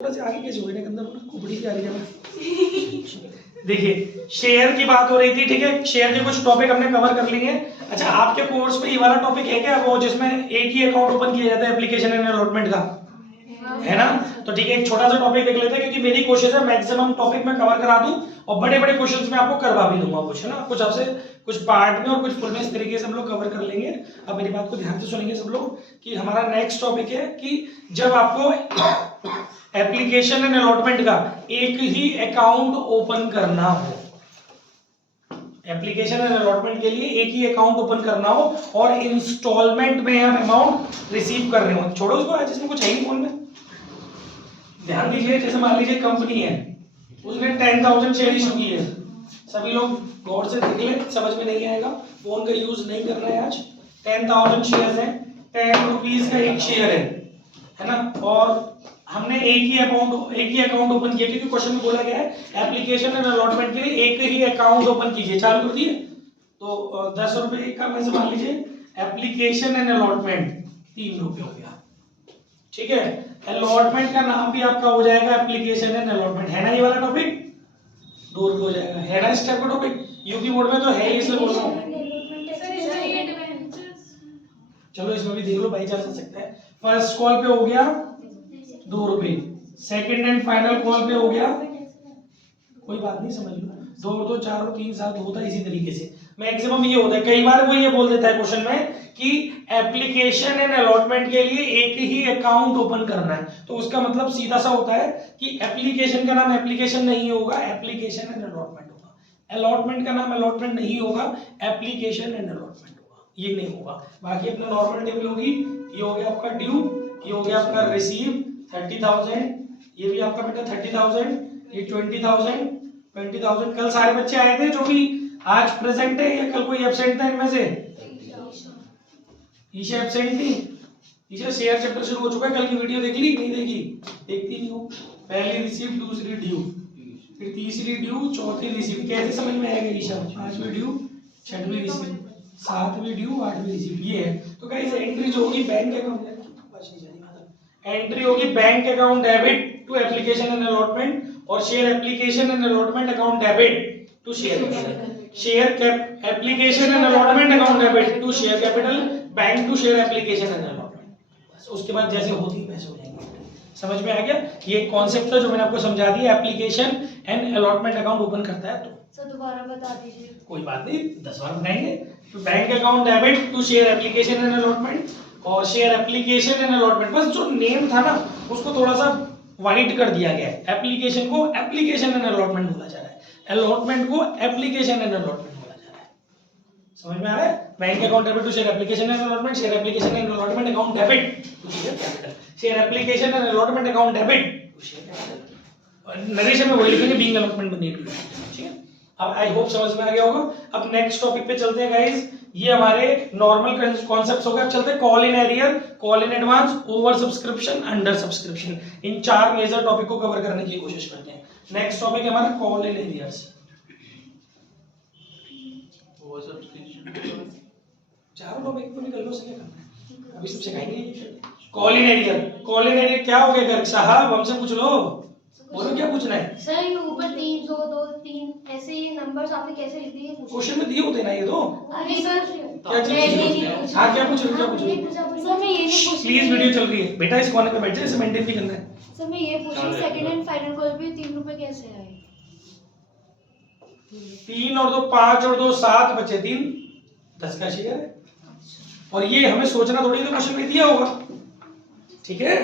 थोड़ा सा आगे कैसे होने के अंदर कुबड़ी की आ रही है। देखिए शेयर की बात हो रही थी, ठीक है। शेयर के कुछ टॉपिक हमने कवर कर लिए हैं। अच्छा, आपके कोर्स पे ये वाला टॉपिक है क्या, वो जिसमें एक ही अकाउंट ओपन किया जाता है एप्लीकेशन एंड अलॉटमेंट का, है ना? तो ठीक है, एक छोटा सा टॉपिक देख लेते हैं, क्योंकि मेरी कोशिश है मैक्सिमम टॉपिक में कवर करा दूं और बड़े बड़े क्वेश्चंस में आपको करवा भी दूंगा कुछ, है ना? कुछ आपसे कुछ पार्ट में और कुछ फुल में इस तरीके से हम लोग कवर कर लेंगे। अब मेरी बात को ध्यान से सुनेंगे सब लोग कि हमारा नेक्स्ट टॉपिक है कि जब आपको एप्लीकेशन एंड अलॉटमेंट का एक ही अकाउंट ओपन करना हो, एप्लीकेशन एंड अलॉटमेंट के लिए एक ही अकाउंट ओपन करना हो और इंस्टॉलमेंट में आप अमाउंट रिसीव कर रहे हो, छोड़ो उसको आज, इसमें कुछ है ही फोन में। ध्यान दीजिए, जैसे मान लीजिए कंपनी है, उसने 10,000 शेयर इशू की है। सभी लोग गौर से देख ले, समझ में नहीं आएगा, फोन का यूज नहीं कर रहे हैं आज। 10,000 शेयर है, 10 रुपीज का एक शेयर है ना? और हमने एक ही अकाउंट ओपन किया, क्योंकि क्वेश्चन में बोला गया है एप्लीकेशन एंड अलॉटमेंट के लिए एक ही अकाउंट ओपन कीजिए। चालू कर दिए तो 10 रुपए का में से मान लीजिए एप्लीकेशन एंड अलॉटमेंट 3 रुपए हो गया, ठीक है। अलॉटमेंट का नाम भी आपका हो जाएगा एप्लीकेशन एंड अलॉटमेंट, है ना? ये वाला टॉपिक 2 रुपए हो जाएगा, है ना? इस टाइप का टॉपिक यूपी बोर्ड में तो है ही, इसलिए बोल रहा हूँ। चलो इसमें भी देख लो, बाई चांस आ सकता है। फर्स्ट कॉल पे हो गया 2 रुपए, सेकंड एंड फाइनल कॉल पे हो गया, कोई बात नहीं, समझ लो 2 और 2 4 और 3 7 होता है इसी तरीके से। मैक्सिमम ये होता है, कई बार वो ये बोल देता है क्वेश्चन में कि एप्लीकेशन एंड अलॉटमेंट के लिए एक ही अकाउंट ओपन करना है, तो उसका मतलब सीधा सा होता है कि एप्लीकेशन का नाम एप्लीकेशन नहीं होगा, एप्लीकेशन एंड अलॉटमेंट होगा। अलॉटमेंट का नाम अलॉटमेंट नहीं होगा, एप्लीकेशन एंड अलॉटमेंट होगा, ये नहीं होगा। बाकी अपना नॉर्मल टेबल होगी, ये हो गया आपका ड्यू, ये हो गया आपका रिसीव 30,000, ये भी आपका बेटा 30,000, ये 20,000। कल सारे बच्चे आए थे जो भी आज प्रेजेंट है, या कल कोई एब्सेंट था इनमें से? ईशा एब्सेंट थी। ईशा शेयर चैप्टर शुरू हो चुका है, कल की वीडियो देख ली नहीं देखी? देखती नहीं हो। पहली रिसीव, दूसरी ड्यू, फिर तीसरी ड्यू, चौथी रिसीव। कैसे समझ में आएगा ईशा? 5वीं ड्यू, 6वीं रिसीव, 7वीं ड्यू, 8वीं रिसीव, ये है। तो गाइस एंट्री जो होगी बैंक अकाउंट, एंट्री होगी bank account debit to application and allotment, और share application and allotment account debit to share capital. Share application and allotment account debit to share capital, bank to share application and allotment. बस उसके बाद जैसे होती पैसे हो जाएंगे। समझ में आ गया? ये कॉन्सेप्ट था जो मैंने आपको समझा दिया। Application and allotment account open करता है तो सर दोबारा बता दीजिए। कोई बात नहीं, 10 बार बताएंगे। तो bank account debit to share application and allotment, और शेयर एप्लीकेशन एंड अलॉटमेंट, बस जो नेम था ना उसको थोड़ा सा वाइड कर दिया गया है। एप्लीकेशन को एप्लीकेशन एंड अलॉटमेंट बोला जा रहा है, अलॉटमेंट को एप्लीकेशन एंड अलॉटमेंट बोला जा रहा है। समझ में आ रहा है? Bank account debit to share application and allotment, share application and allotment account debit to share capital, share application and allotment account debit to share capital. Narration में वही लिखेंगे, बीइंग अलॉटमेंट बनी है, ठीक है। अब आई होप समझ में आ गया होगा। अब नेक्स्ट टॉपिक पे चलते हैं गाइस। ये हमारे नॉर्मल कॉन्सेप्ट्स हो गए। अब चलते हैं call in arrear, call in advance, over subscription, under subscription. इन 4 मेजर टॉपिक को कवर करने की कोशिश करते हैं। नेक्स्ट टॉपिक है हमारा call in arrears. Over subscription, चारों टॉपिक को निकल लो, उससे क्या करना है, अभी सब सिखाएंगे। Call in arrear, call in arrear क्या हो गया गर्ग साहब, हमसे पूछ लो, बोलो क्या पूछना है? सर ये ऊपर 3 2 2 3 ऐसे ये नंबर्स आपने कैसे लिख दिए? क्वेश्चन में दिए होते हैं ना ये तो। अरे सर क्या चीज? हाँ क्या पूछ रहे हो? सर मैं ये नहीं पूछ प्लीज वीडियो चल रही है बेटा, इस कोने पे बैठ जाए, इसे मेंटेन भी करना है। सर मैं ये पूछ रही हूं सेकंड एंड फाइनल कॉल पे 3 रुपए कैसे आए? 3 और 2 5 और 2 7 बचे 3, 10 का शेयर है। और ये हमें सोचना थोड़ी, तो क्वेश्चन में दिया होगा, ठीक है।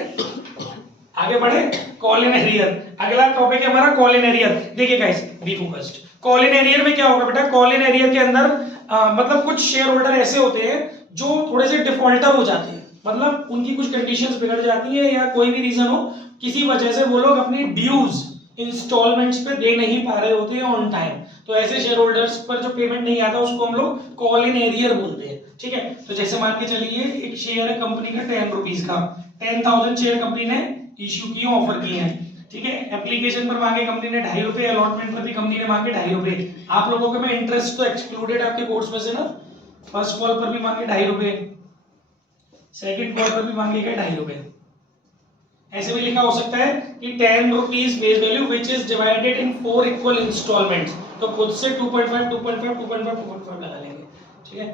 आगे बढ़े, कॉल इन एरियर। अगला टॉपिक है हमारा कॉल इन एरियर। देखिए guys, be focused. Call in arrear में क्या होगा बेटा? कॉल इन एरियर के अंदर मतलब कुछ शेयर होल्डर ऐसे होते हैं जो थोड़े से डिफॉल्टर हो जाते हैं, मतलब उनकी कुछ कंडीशंस बिगड़ जाती है, या कोई भी रीजन हो, किसी वजह से वो लोग अपनी ड्यूज इंस्टॉलमेंट्स पे दे नहीं पा रहे होते हैं ऑन टाइम। तो ऐसे शेयर होल्डर्स पर जो पेमेंट नहीं आता उसको हम लोग कॉल इन एरियर बोलते हैं, ठीक है। तो जैसे मान के चलिए एक शेयर है कंपनी का 10 रुपीज का, 10,000 शेयर कंपनी ने इश्यू किए, ऑफर किए हैं, ठीक है। एप्लीकेशन पर मांगे कंपनी ने 2.5 रुपए, अलॉटमेंट पर भी कंपनी ने मांगे 2.5 रुपए। आप लोगों के में इंटरेस्ट तो एक्सक्लूडेड आपके कोर्स में से ना। फर्स्ट कॉल पर भी मांगे 2.5 रुपए, सेकंड कॉल पर भी मांगेगा 2.5 रुपए। ऐसे भी लिखा हो सकता है कि 10 rupees face value which is divided in 4 equal installments, तो खुद से 2.5 2.5 2.5 2.5 लगा लेंगे, ठीक है।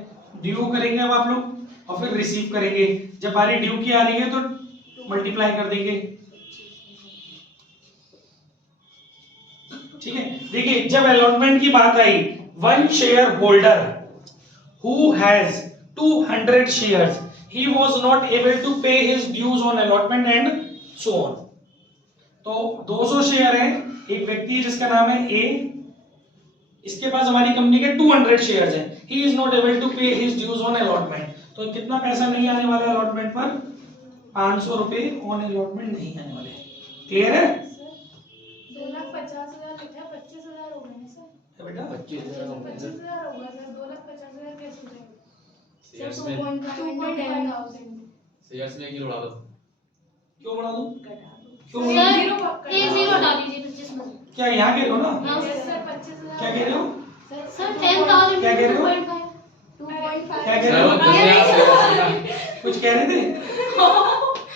ड्यू करेंगे अब आप लोग और फिर रिसीव करेंगे, जब बारी ड्यू की आ रही है तो मल्टीप्लाई कर देंगे, ठीक है। देखिए जब अलॉटमेंट की बात आई, one share holder who has 200 shares, he was not able to pay his dues on allotment and so on. तो 200 शेयर हैं, एक व्यक्ति है जिसका नाम है ए, इसके पास हमारी कंपनी के 200 शेयर्स हैं, he is not able to pay his dues on allotment, तो कितना पैसा नहीं आने वाला है अलॉटमेंट पर, 500 रुपए ऑन अलॉटमेंट नहीं आने वाले, क्लियर है? 2,50,000 लिखा है, 25,000 हो गए हैं सर, बेटा 25,000 हो गए सर, 2,50,000 कैसे हो जाएगा? शेयर्स सर में 2.5 शेयर्स में किलो बढ़ा दो, क्यों बढ़ा दूं? क्यों? सर ए जीरो हटा दीजिए 25 में। क्या यहाँ कह रहे हो ना? हाँ सर 25,000 क्या कह रहे हो? सर 10,000 क्या कह रहे हो? 2.5 क्या कह रहे हो? कुछ कह रहे थे?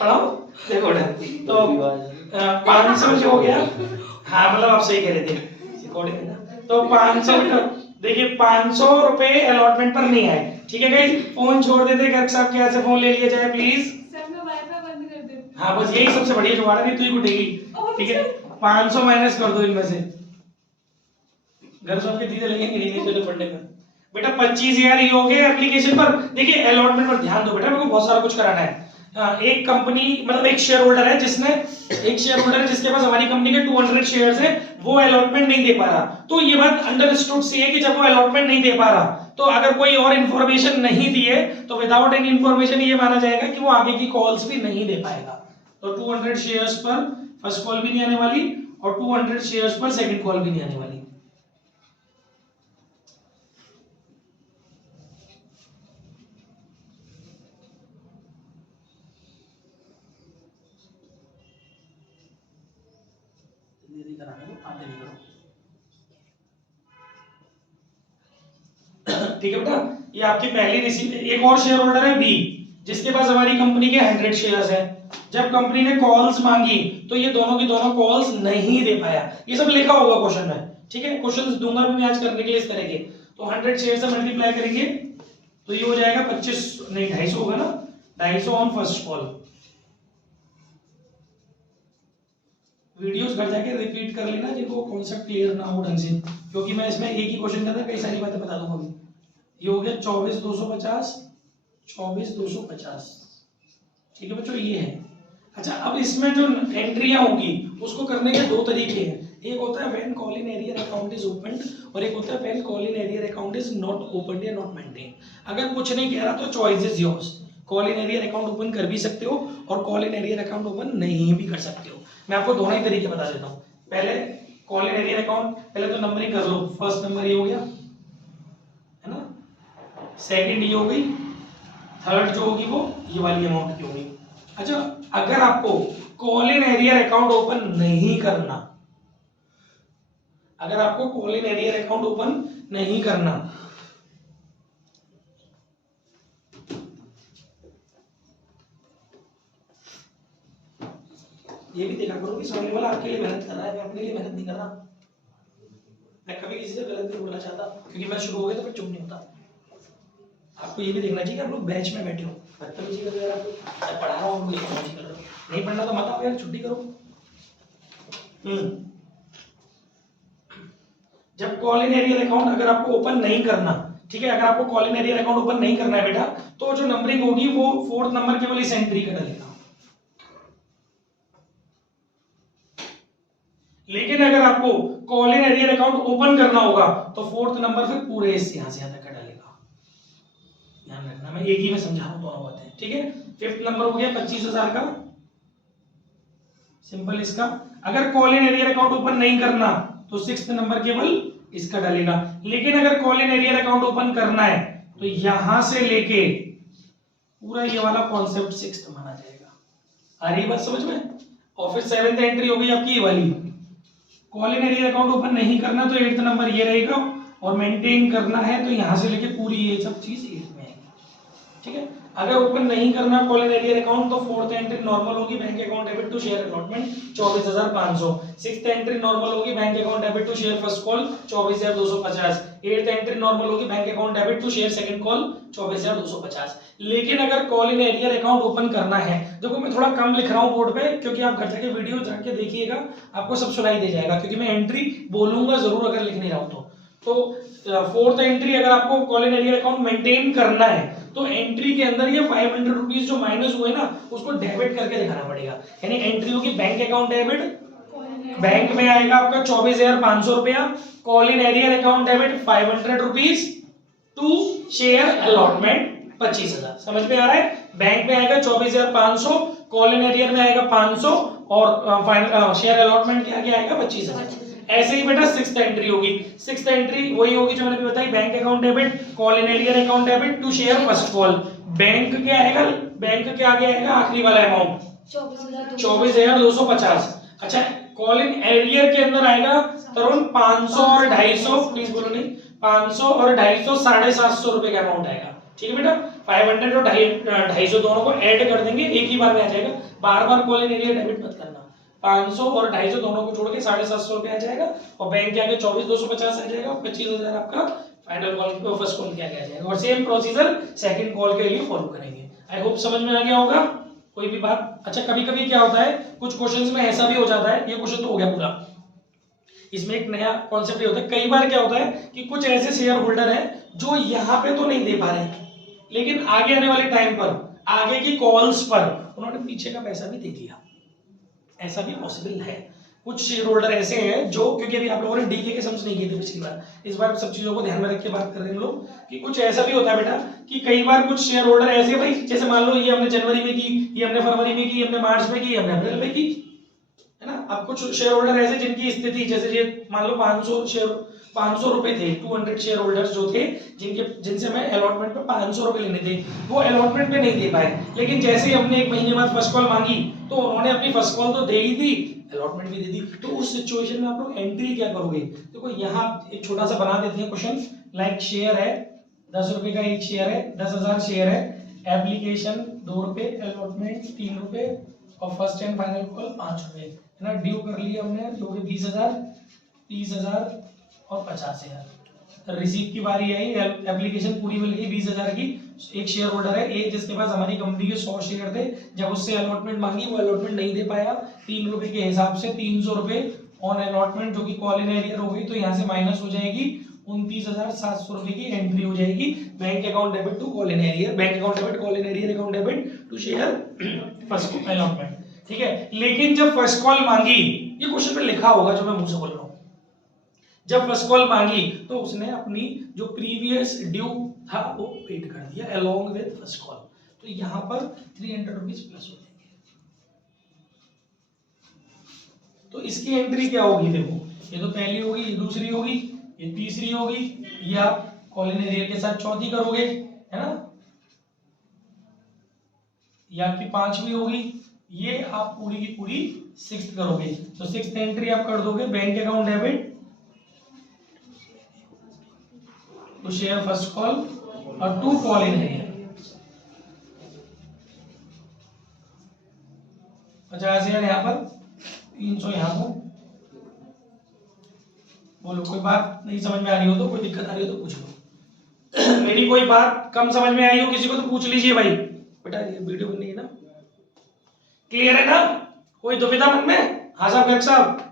पढ़ाओ देखो बेटा, तो 500 जो हो गया, हाँ मतलब आप सही कह रहे थे, रिकॉर्डिंग है ना, तो 500 देखिए 500 रुपए अलॉटमेंट पर नहीं आए, ठीक है गाइस। फोन छोड़ देते, गर्ग साहब के यहाँ से फोन ले लिया जाए प्लीज। सर मैं वाईफाई बंद कर देती हूं। हाँ बस यही सबसे बढ़िया जुगाड़ है, नहीं तो ही कुटेगी, ठीक है। 500 माइनस कर दो इनमें से, घर साहब के दीदे लगेंगे नहीं तो पढ़ने में। बेटा 25,000 ही हो गए एप्लीकेशन पर। देखिए अलॉटमेंट पर ध्यान दो बेटा, मेरे को बहुत सारा कुछ कराना है। एक कंपनी मतलब एक शेयर होल्डर है जिसके पास हमारी कंपनी के 200 शेयर्स हैं, वो अलॉटमेंट नहीं दे पा रहा, तो ये बात अंडरस्टूड सी है कि जब वो अलॉटमेंट नहीं दे पा रहा, तो अगर कोई और इन्फॉर्मेशन नहीं दी है तो विदाउट एनी इन्फॉर्मेशन ये माना जाएगा कि वो आगे की कॉल्स भी नहीं दे पाएगा। तो 200 शेयर्स पर फर्स्ट कॉल भी नहीं आने वाली और 200 शेयर्स पर सेकंड कॉल भी नहीं आने वाली। ठीक है बेटा, ये आपकी पहली रिसीव। एक और शेयर होल्डर है बी, जिसके पास हमारी कंपनी के 100 शेयर्स हैं। जब कंपनी ने कॉल्स मांगी तो ये दोनों की दोनों कॉल्स नहीं दे पाया। ये सब लिखा होगा क्वेश्चन में, ठीक है। क्वेश्चंस दूंगा भी मैं आज करने के लिए इस तरह के। तो 100 शेयर से मल्टीप्लाई करेंगे तो ये हो जाएगा 25 नहीं 250 होगा ना, 250 ऑन फर्स्ट कॉल। वीडियोस घर जाके रिपीट कर लेना जिनको कॉन्सेप्ट क्लियर ना हो ढंग से, क्योंकि मैं इसमें एक ही क्वेश्चन के अंदर कई सारी बातें बता दूंगा। अभी ये हो गया 24,250 24,250, ठीक है बच्चों ये है। अच्छा अब इसमें जो एंट्रियां होगी उसको करने के दो तरीके हैं। एक होता है when call in arrear account is opened और एक होता है when call in arrear account is not opened या नॉट मेंटेन। अगर कुछ नहीं कह रहा तो choice is yours, call in arrear account open कर भी सकते हो और call in arrear account open नहीं भी कर सकते हो। मैं आपको दोनों ही तरीके बता देता हूँ। पहले कॉल इन एरियर अकाउंट, पहले तो नंबरिंग कर लो। फर्स्ट नंबर ये हो गया है ना, सेकंड ये हो गई, थर्ड जो होगी वो ये वाली अमाउंट की होगी। अच्छा अगर आपको call in arrear account open नहीं करना, अगर आपको call in arrear account open नहीं करना, ये भी देखा करो कि सामने वाला आपके लिए मेहनत कर रहा है, मैं अपने लिए मेहनत नहीं कर रहा। मैं कभी किसी से गलत नहीं बोलना चाहता, क्योंकि मैं शुरू हो गया तो फिर चुप नहीं होता। आपको ये भी देखना चाहिए कि आप लोग बैच में बैठे हो, बदतमीजी कर रहे हो, मैं पढ़ा रहा हूँ, बदतमीजी कर रहे हो। नहीं पढ़ना तो मत आओ यार, छुट्टी करो। जब कॉल इन एरियर अकाउंट अगर आपको ओपन नहीं करना, ठीक है, अगर आपको call in arrear account open नहीं करना है बेटा, तो जो नंबरिंग होगी वो फोर्थ नंबर केवल इस एंट्री का डलेगा। लेकिन अगर आपको call in arrear account open करना होगा तो फोर्थ नंबर फिर पूरे इससे यहां से यहां तक का डलेगा। ध्यान रखना, मैं एक ही में समझा रहा हूं दोनों बातें, ठीक है। फिफ्थ नंबर हो गया 25,000 का, सिंपल इसका। अगर call in arrear account open नहीं करना तो सिक्स्थ नंबर केवल इसका डलेगा। लेकिन अगर call in arrear account open करना है तो यहां से लेके पूरा ये वाला कॉन्सेप्ट सिक्स्थ माना जाएगा। आ रही बात समझ में? और फिर सेवेंथ एंट्री हो गई आपकी ये वाली, call in arrear account open नहीं करना तो एट्थ नंबर ये रहेगा, और मेंटेन करना है तो यहां से लेके पूरी ये सब चीज एट्थ में आएगी, ठीक है। अगर ओपन नहीं करना कॉलन एरियर अकाउंट तो फोर्थ एंट्री नॉर्मल होगी, bank account debit to share allotment 24,500। Sixth entry normal होगी, bank account debit to share first call 24,250। Eighth entry normal होगी, bank account debit to share second call 24,250। लेकिन अगर colon arrear account open करना है, देखो मैं थोड़ा कम लिख रहा हूँ बोर्ड पे क्योंकि आप घर जाके वीडियो जाके देखिएगा, आपको सब सुनाई दे जाएगा, क्योंकि मैं एंट्री बोलूंगा जरूर अगर लिख नहीं रहा हूँ तो फोर्थ एंट्री अगर आपको कॉलन एरियर अकाउंट मेंटेन करना है तो एंट्री के अंदर ये 500 रुपीज जो माइनस हुए ना उसको डेबिट करके दिखाना पड़ेगा। यानी एंट्री होगी बैंक अकाउंट डेबिट, बैंक में आएगा आपका 24,500 रुपया, call in arrear account debit 500 rupees to share allotment 25,000। समझ में आ रहा है? बैंक में आएगा 24,500, कॉलन एरियर में आएगा 500 और शेयर अलॉटमेंट के आगे आएगा 25,000। ऐसे ही बेटा सिक्स्थ एंट्री होगी, सिक्स्थ एंट्री वही होगी जो मैंने अभी बताई, bank account debit, call in arrear account debit to share first call. Bank के आएगा, बैंक के आगे आएगा आखिरी वाला अमाउंट 24,250। अच्छा, कॉलन एरियर के अंदर आएगा तरुण 500 और 250, प्लीज बोलो नहीं, 500 और 250 750 रुपए का अमाउंट आएगा। ठीक है बेटा, 500 और 250 दोनों को ऐड कर देंगे, एक ही बार में आ जाएगा, बार बार कॉलन एरियर डेबिट मत करना। 500 और 250 दोनों को जोड़ के 750 रुपए आ जाएगा और बैंक के आगे 24,250 आ जाएगा, 25,000 आपका फाइनल कॉल फर्स्ट कॉल के आगे आ जाएगा। और सेम प्रोसीजर सेकंड कॉल के लिए फॉलो करेंगे। आई होप समझ में आ गया होगा, कोई भी बात? अच्छा, कभी कभी क्या होता है, कुछ क्वेश्चंस में ऐसा भी हो जाता है, ये क्वेश्चन तो हो गया पूरा, इसमें एक नया कॉन्सेप्ट ये होता है, कई बार क्या होता है कि कुछ ऐसे शेयर होल्डर है जो यहाँ पे तो नहीं दे पा रहे लेकिन आगे आने वाले टाइम पर, आगे की कॉल्स पर उन्होंने पीछे का पैसा भी दे दिया, ऐसा भी पॉसिबल है। कुछ शेयर होल्डर ऐसे हैं जो, क्योंकि अभी आप लोगों ने डीके के सम्स नहीं किए थे पिछली बार, इस बार सब चीजों को ध्यान में रख के बात कर रहे हैं हम लोग कि कुछ ऐसा भी होता है बेटा कि कई बार कुछ शेयर होल्डर ऐसे, भाई जैसे मान लो ये हमने जनवरी में की, ये हमने फरवरी में की, हमने मार्च में की, हमने अप्रैल में की, है ना। अब कुछ शेयर होल्डर ऐसे जिनकी स्थिति, जैसे ये मान लो 500 रुपए थे, 200 शेयर होल्डर्स जो थे जिनसे मैं अलॉटमेंट पे 500 रुपए लेने थे, वो अलॉटमेंट पे नहीं दे पाए, लेकिन जैसे ही हमने एक महीने बाद फर्स्ट कॉल मांगी तो उन्होंने अपनी फर्स्ट कॉल तो दे ही दी, अलॉटमेंट भी दे दी। तो उस सिचुएशन में आप लोग एंट्री क्या करोगे? देखो यहाँ एक छोटा सा बना देते हैं क्वेश्चन, लाइक शेयर है 10 रुपए का एक शेयर है, 10,000 शेयर है, एप्लीकेशन 2 रुपए, अलॉटमेंट 3 रुपए और फर्स्ट एंड फाइनल कॉल 5 रुपए, है ना। ड्यू कर लिया हमने, जो कि 20,000, 30,000 और 50,000। रिसीव की बारी आई, एप्लीकेशन पूरी मिल गई 20,000 की। एक शेयर होल्डर है एक जिसके पास हमारी कंपनी के 100 शेयर थे, जब उससे अलॉटमेंट मांगी वो अलॉटमेंट नहीं दे पाया, 3 रुपए के हिसाब से 300 रुपए ऑन अलॉटमेंट जो कि कॉलन एरियर हो गई, तो यहाँ से माइनस हो जाएगी 29,700 रुपए की एंट्री हो जाएगी bank account debit to call in arrear, bank account debit call in arrear account debit to share first allotment. ठीक है, लेकिन जब फर्स्ट कॉल मांगी, ये क्वेश्चन में लिखा होगा जो मैं मुंह से बोल रहा हूँ, जब फर्स्ट कॉल मांगी तो उसने अपनी जो प्रीवियस ड्यू था वो पेड कर दिया अलोंग विद फर्स्ट कॉल, तो यहाँ पर 300 रुपीज प्लस हो जाएंगे। तो इसकी एंट्री क्या होगी? देखो, ये तो पहली होगी, ये दूसरी होगी, ये तीसरी होगी, ये आप कॉलन एरियर के साथ चौथी करोगे, है ना, ये आपकी 5वीं होगी, ये आप पूरी की पूरी 6th करोगे। तो 6th एंट्री आप कर दोगे bank account debit to share first call और टू कॉलन एरियर, 50,000 यहाँ पर, 300 यहाँ पर। बोलो, कोई बात नहीं समझ में आ रही हो तो, कोई दिक्कत आ रही हो तो पूछ लो। मेरी कोई बात कम समझ में आई हो किसी को तो पूछ लीजिए भाई। बेटा ये वीडियो बननी है ना, क्लियर है ना, कोई दुविधा मन में? हाँ साहब, गर्ग साहब,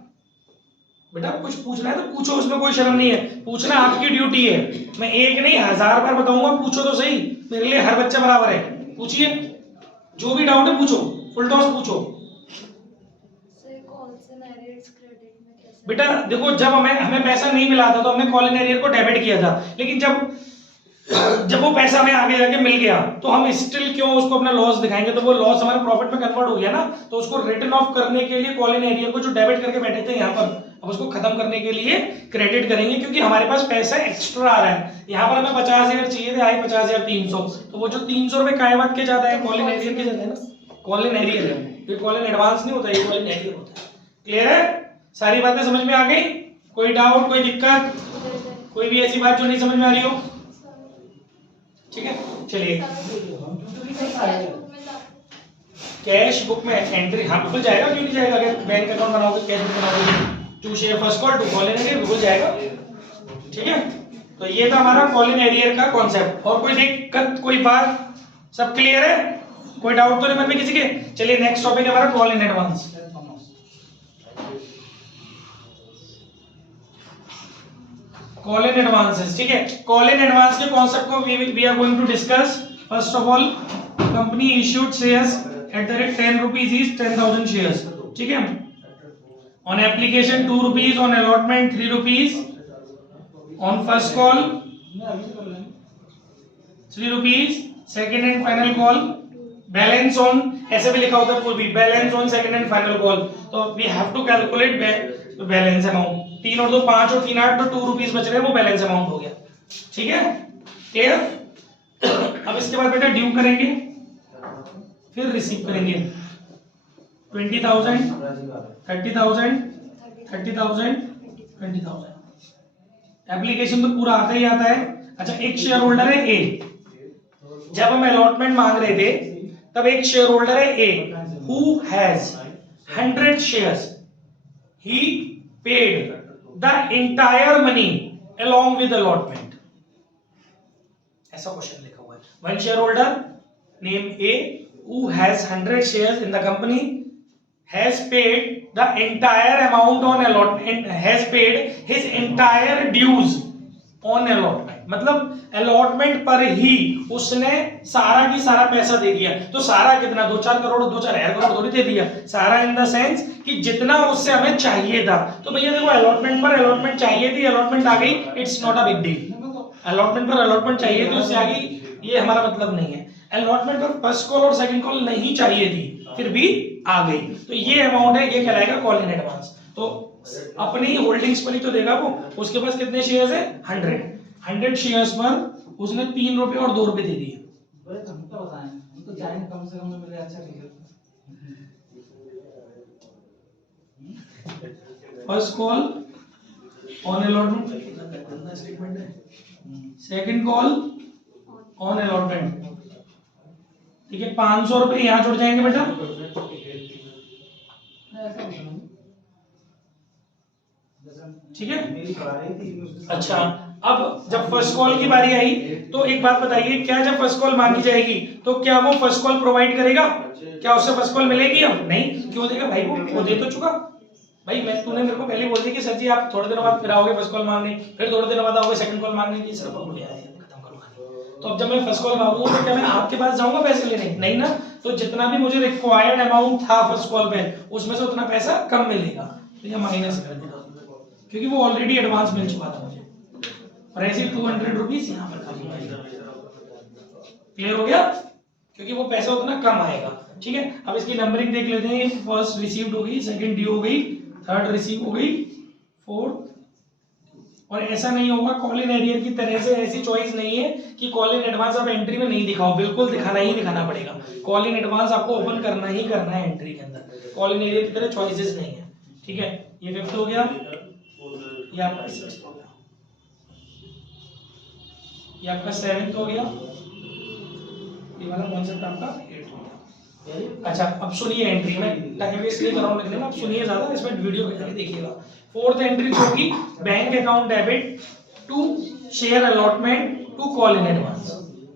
बेटा कुछ पूछना है तो पूछो, उसमें कोई शर्म नहीं है, पूछना आपकी ड्यूटी है। मैं एक नहीं 1000 बार बताऊंगा, पूछो तो सही, मेरे लिए हर बच्चा बराबर है, पूछिए जो भी डाउट है पूछो, फुल टॉस पूछो। बेटा देखो, जब हमें पैसा नहीं मिला था तो हमने कॉलन एरियर को डेबिट किया था, लेकिन जब वो पैसा हमें आगे जाके मिल गया तो हम स्टिल क्यों उसको अपना लॉस दिखाएंगे? तो वो लॉस हमारे प्रॉफिट में कन्वर्ट हो गया ना, तो उसको रिटर्न ऑफ करने के लिए कॉलन एरियर को जो डेबिट करके बैठे थे यहाँ पर, अब उसको खत्म करने के लिए क्रेडिट करेंगे, क्योंकि हमारे पास पैसा एक्स्ट्रा आ रहा है। यहाँ पर हमें 50,000 चाहिए थे, आए 50,300, तो वो जो 300 रुपए काय बात के ज्यादा है, कॉलन एरियर के ज्यादा है ना, कॉलन एरियर है, ये कॉलन एडवांस नहीं होता, ये कॉलन एरियर होता है। क्लियर है? सारी बातें समझ में आ गई? कोई डाउट, कोई दिक्कत, कोई भी ऐसी बात जो नहीं समझ में आ रही हो? ठीक है, चलिए कैश बुक में था। कैश बुक में एंट्री हाँ बिल्कुल जाएगा, क्यों नहीं जाएगा? अगर बैंक अकाउंट बनाओगे, कैश बुक बनाओगे, to share first call to call in arrear, बिल्कुल जाएगा। ठीक है, तो ये था हमारा कॉल इन एरियर का कॉन्सेप्ट। और कोई दिक्कत, कोई बात, सब क्लियर है? कोई डाउट तो नहीं मन में किसी के? चलिए नेक्स्ट टॉपिक है हमारा call in advance. Call in advances, ठीक है। कॉल इन एडवांस के कॉन्सेप्ट को we are going to discuss. First of all, company issued shares at the rate 10 rupees is 10,000 shares, ठीक है। On application 2 rupees, on allotment 3 rupees, on first call 3 rupees, second and final call balance on, ऐसे भी लिखा होता है Purvi, balance on second and final call. तो we have to calculate balance amount. 3 और 2 5 और 3 8, तो 2 रुपीज बच रहे हैं, वो बैलेंस अमाउंट हो गया। ठीक है, क्लियर? अब इसके बाद बेटा ड्यू करेंगे, फिर रिसीव करेंगे। 20,000, 30,000, 30,000, 20,000। एप्लीकेशन तो पूरा आता ही आता है। अच्छा, एक शेयर होल्डर है ए। जब हम अलॉटमेंट मांग रहे थे तब एक शेयर होल्डर है A who has 100 shares, he paid the entire money along with allotment। ऐसा क्वेश्चन लिखा हुआ है। One share holder name A who has 100 shares in the company has paid the entire amount on allotment, has paid his entire dues on allotment। मतलब allotment पर ही उसने सारा की सारा पैसा दे दिया। तो सारा कितना? 2-4 करोड़, 2-4 हजार करोड़ थोड़ी दे दिया। सारा इन द सेंस कि जितना उससे हमें चाहिए था। तो भैया देखो, अलॉटमेंट पर अलॉटमेंट चाहिए थी, अलॉटमेंट आ गई, it's not a big deal. Allotment पर अलॉटमेंट चाहिए थी, उससे आ गई, ये हमारा मतलब नहीं है। अलॉटमेंट पर फर्स्ट कॉल और सेकंड कॉल नहीं चाहिए थी, फिर भी आ गई, तो ये अमाउंट है, ये कहलाएगा कॉल इन एडवांस। तो अपनी ही होल्डिंग्स पर ही तो देगा वो। उसके पास कितने शेयर्स है? 100 शेयर्स पर उसने 3 रुपए और 2 रुपए दे दिए। First call on allotment, statement है। सेकंड कॉल ऑन अलॉटमेंट, ठीक है। 500 रुपए यहां जुड़ जाएंगे बेटा। ठीक है, अच्छा। अब जब फर्स्ट कॉल की बारी आई तो एक बात बताइए, क्या जब फर्स्ट कॉल मांगी जाएगी तो क्या वो फर्स्ट कॉल प्रोवाइड करेगा? क्या उससे फर्स्ट कॉल मिलेगी? अब नहीं। क्यों देगा भाई? वो दे तो चुका भाई। तूने मेरे को पहले बोल दिया कि सर जी आप थोड़े दिनों बाद फिर आओगे फर्स्ट कॉल मांगने, फिर थोड़े दिनों बाद आओगे सेकंड कॉल मांगने की, सिर्फ खत्म करूंगा। तो अब जब मैं फर्स्ट कॉल मांगूंगा तो क्या मैं आपके पास जाऊंगा पैसे लेने? नहीं ना। तो जितना भी मुझे रिक्वायर्ड अमाउंट था फर्स्ट कॉल पे, उसमें से उतना पैसा कम मिलेगा, तो ये माइनस कर देगा, क्योंकि वो ऑलरेडी एडवांस मिल चुका था मुझे। और ऐसे 200 रुपीज यहाँ पर कम होगा। क्लियर हो गया? क्योंकि वो पैसा उतना कम आएगा। ठीक है, अब इसकी नंबरिंग देख लेते हैं। फर्स्ट रिसीव्ड हो गई, सेकंड ड्यू हो गई, थर्ड रिसीव हो गई, फोर्थ। और ऐसा नहीं होगा कॉल इन एरियर की तरह से, ऐसी चॉइस नहीं है कि कॉल इन एडवांस आप एंट्री में नहीं दिखाओ, बिल्कुल दिखाना ही दिखाना पड़ेगा। कॉल इन एडवांस आपको ओपन करना ही करना है एंट्री के अंदर। कॉल इन एरियर की तरह चॉइसेस नहीं है। ठीक है, ये फिफ्थ हो गया, ये आपका सिक्स्थ हो गया, ये आपका सेवेंथ हो गया, ये वाला कॉन्सेप्ट आपका 8 हो गया। अच्छा, अब सुनिए एंट्री में, टाइम वेस्ट नहीं कर रहा हूं लिखने में, अब सुनिए ज्यादा, इसमें वीडियो पे जाके देखिएगा। फोर्थ एंट्री जो होगी, bank account debit to share allotment to call in advance.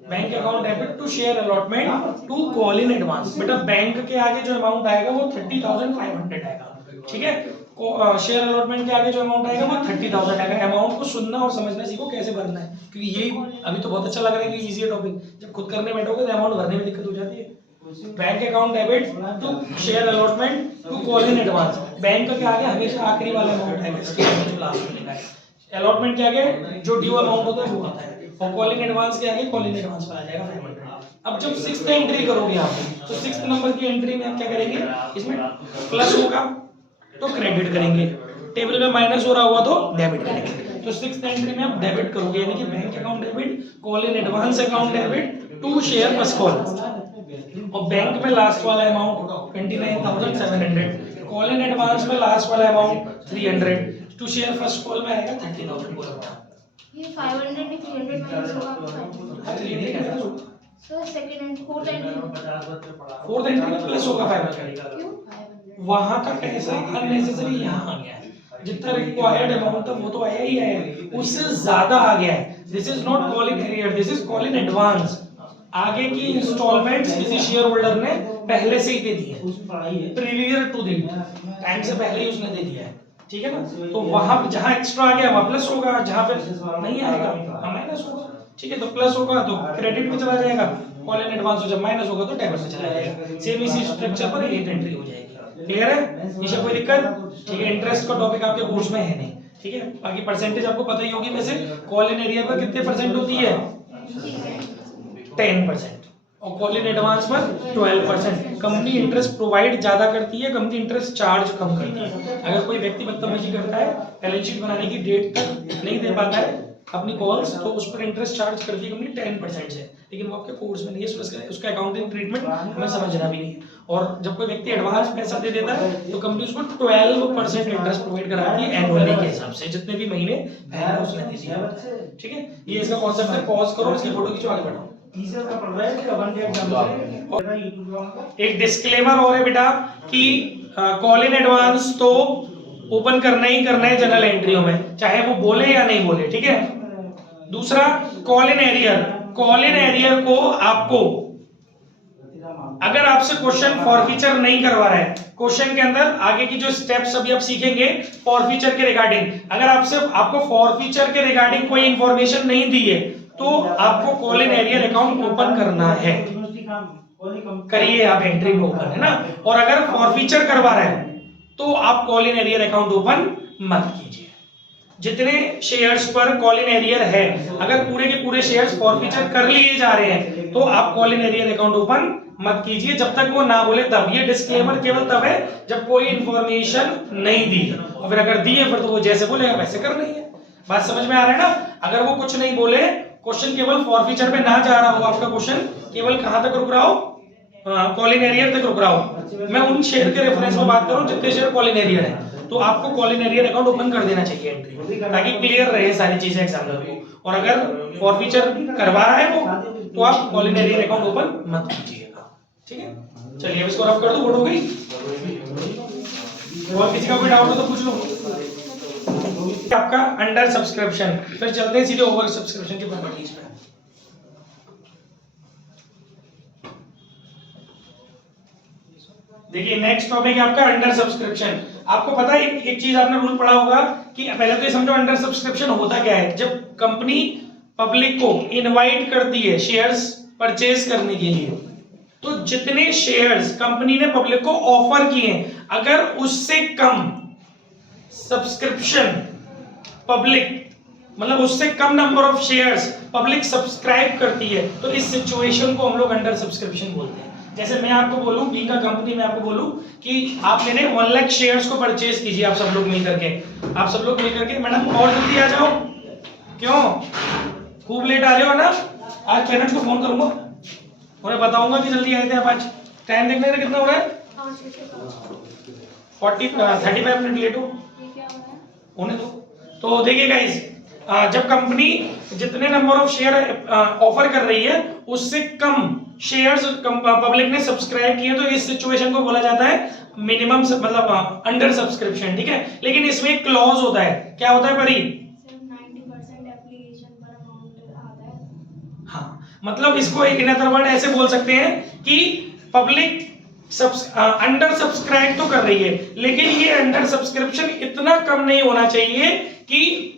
Bank account debit to share allotment to call in advance. बेटा बैंक के आगे जो अमाउंट आएगा वो 30,500 आएगा। ठीक है, शेयर अलॉटमेंट के आगे जो अमाउंट आएगा वो 30,000 आएगा। अमाउंट को सुनना और समझना सीखो कैसे भरना है, क्योंकि ये अभी तो बहुत अच्छा लग रहा है कि इजी है टॉपिक, जब खुद करने बैठोगे तो अमाउंट भरने में दिक्कत हो जाती है। Bank account debit to share allotment to call in advance. Bank के आगे हमेशा आखिरी वाला अमाउंट आएगा, इसके आगे जो लास्ट में लिखा है। अलॉटमेंट के आगे जो ड्यू अमाउंट होता है वो आता है, और कॉल इन एडवांस के आगे कॉल इन एडवांस पर आ जाएगा 500। अब जब सिक्स्थ एंट्री करोगे आप, तो सिक्स्थ नंबर की एंट्री में आप क्या करेंगे, इसमें प्लस होगा तो क्रेडिट करेंगे, टेबल में माइनस हो रहा हुआ तो डेबिट करेंगे। तो सिक्स्थ एंट्री में आप डेबिट करोगे, यानी कि bank account debit, call in advance account debit to share first call. और बैंक में लास्ट वाला अमाउंट 29,700, कॉल इन एडवांस में लास्ट वाला amount 300, to share first call में आएगा 30,000 बोला। ये 500 नहीं 300 माइनस होगा। अरे ये नहीं कहता sir second and fourth entry fourth entry में प्लस होगा 500। क्यों? वहां का पैसा अननेसेसरी यहाँ आ गया है, जितना रिक्वायर्ड अमाउंट था वो तो आया ही आया है, उससे ज्यादा आ गया है। This is not call in arrear, this is call in advance. आगे की इंस्टॉलमेंट्स किसी शेयर होल्डर ने पहले से ही दे दी है, प्रीवियर टू डेट, टाइम से पहले ही उसने दे दिया है, ठीक है ना। तो वहां जहां एक्स्ट्रा आ गया वहां प्लस होगा, जहां पे नहीं आएगा वहां माइनस होगा, ठीक है। तो प्लस होगा तो क्रेडिट में चला जाएगा, कॉल इन एडवांस हो, जब माइनस होगा तो डेबिट में चला जाएगा। सेम इसी स्ट्रक्चर पर एक एंट्री हो जाएगी। क्लियर है? इसमें कोई दिक्कत? ठीक है। इंटरेस्ट का टॉपिक आपके कोर्स में है नहीं, ठीक है। बाकी परसेंटेज आपको पता ही होगी। वैसे कॉल इन एरिया पर कितने परसेंट होती है? 10%, और कॉल इन एडवांस पर 12%। कंपनी इंटरेस्ट प्रोवाइड ज्यादा करती है, कंपनी इंटरेस्ट चार्ज कम करती है। अगर कोई व्यक्ति बदतमीजी करता है, बैलेंस शीट बनाने की डेट तक नहीं दे पाता है अपनी कॉल्स, तो उस पर इंटरेस्ट चार्ज करती है कंपनी 10% से, लेकिन वो आपके कोर्स में नहीं है, उसका अकाउंटिंग ट्रीटमेंट हमें समझना भी नहीं है। और जब कोई व्यक्ति एडवांस पैसा दे देता है तो कंपनी उसको 12% इंटरेस्ट प्रोवाइड कराती है एनुअली के हिसाब से, जितने भी महीने पहले उसने दे दिया, ठीक है। ये इसका कॉन्सेप्ट है। पॉज करो, इसकी फोटो खींचो, आगे बढ़ो। एक डिस्क्लेमर और है बेटा कि कॉल इन एडवांस तो ओपन करना ही करना है जनरल एंट्रियों में, चाहे वो बोले या नहीं बोले, ठीक है। दूसरा, call in arrear, call in arrear को आपको, अगर आपसे क्वेश्चन फॉरफीचर नहीं करवा रहा है, क्वेश्चन के अंदर आगे की जो स्टेप्स अभी आप सीखेंगे फॉरफीचर के रिगार्डिंग, अगर आपको फॉरफीचर के रिगार्डिंग कोई इंफॉर्मेशन नहीं दी है तो आपको call in arrear account open करना है। करिए आप एंट्री में ओपन, है ना। और अगर फॉरफीचर करवा रहा है तो आप call in arrear account open मत कीजिए। जितने शेयर्स पर कॉल इन एरियर है, अगर पूरे के पूरे शेयर्स फॉरफीचर कर लिए जा रहे हैं तो आप call in arrear account open मत कीजिए, जब तक वो ना बोले तब। ये डिस्क्लेमर केवल तब है जब कोई इंफॉर्मेशन नहीं दी, और फिर अगर दी है फिर तो वो जैसे बोलेगा वैसे करना ही है। बात समझ में आ रहा है ना। अगर वो कुछ नहीं बोले, क्वेश्चन केवल फॉरफीचर पे ना जा रहा हो, आपका क्वेश्चन केवल कहां तक रुक रहा हो, कॉल इन एरियर तक रुक रहा हो, मैं उन शेयर के रेफरेंस में बात कर रहा हूं जितने शेयर कॉल इन एरियर है, तो आपको call in arrear account open कर देना चाहिए एंट्री, ताकि क्लियर रहे सारी चीजें एग्जामिनर को। और अगर फॉरफीचर करवा रहा है वो, तो आप call in arrear account open मत कीजिएगा, ठीक है। चलिए अब इसको रफ कर दो, वोट हो गई। और किसी का कोई डाउट हो तो पूछ लो। आपका अंडर सब्सक्रिप्शन, फिर चलते हैं सीधे ओवर सब्सक्रिप्शन की प्रॉपर्टीज पे। देखिए नेक्स्ट टॉपिक है आपका अंडर सब्सक्रिप्शन। आपको पता है एक चीज आपने रूल पढ़ा होगा कि पहले तो ये समझो अंडर सब्सक्रिप्शन होता क्या है। जब कंपनी पब्लिक को इनवाइट करती है शेयर्स परचेज करने के लिए, तो जितने शेयर्स कंपनी ने पब्लिक को ऑफर किए, अगर उससे कम सब्सक्रिप्शन पब्लिक, मतलब उससे कम number of shares public subscribe करती है, तो इस सिचुएशन को हम लोग अंडर सब्सक्रिप्शन बोलते हैं। जैसे मैं आपको बोलूं, बी का कंपनी में आपको बोलूं कि आप मेरे 1 लाख शेयर्स को परचेज कीजिए, आप सब लोग मिल करके, आप सब लोग मिल करके। मैडम और जल्दी आ जाओ, क्यों खूब लेट आ रहे हो ना। आज पेरेंट्स को फोन करूंगा, उन्हें बताऊंगा कि जल्दी आए थे आप आज। टाइम देखने में कितना हो रहा है, 35 मिनट लेट हो होने दो। तो देखिए गाइस, जब कंपनी जितने नंबर ऑफ शेयर ऑफर कर रही है उससे कम शेयर्स पब्लिक ने सब्सक्राइब किए, तो इस सिचुएशन को बोला जाता है मिनिमम, मतलब अंडर सब्सक्रिप्शन, ठीक है। लेकिन इसमें एक क्लॉज होता है, क्या होता है परी? 90% एप्लीकेशन पर अमाउंट आता है। हाँ, मतलब इसको एक इन अदर वर्ड ऐसे बोल सकते हैं कि पब्लिक अंडर सब्सक्राइब तो कर रही है, लेकिन ये अंडर सब्सक्रिप्शन इतना कम नहीं होना चाहिए कि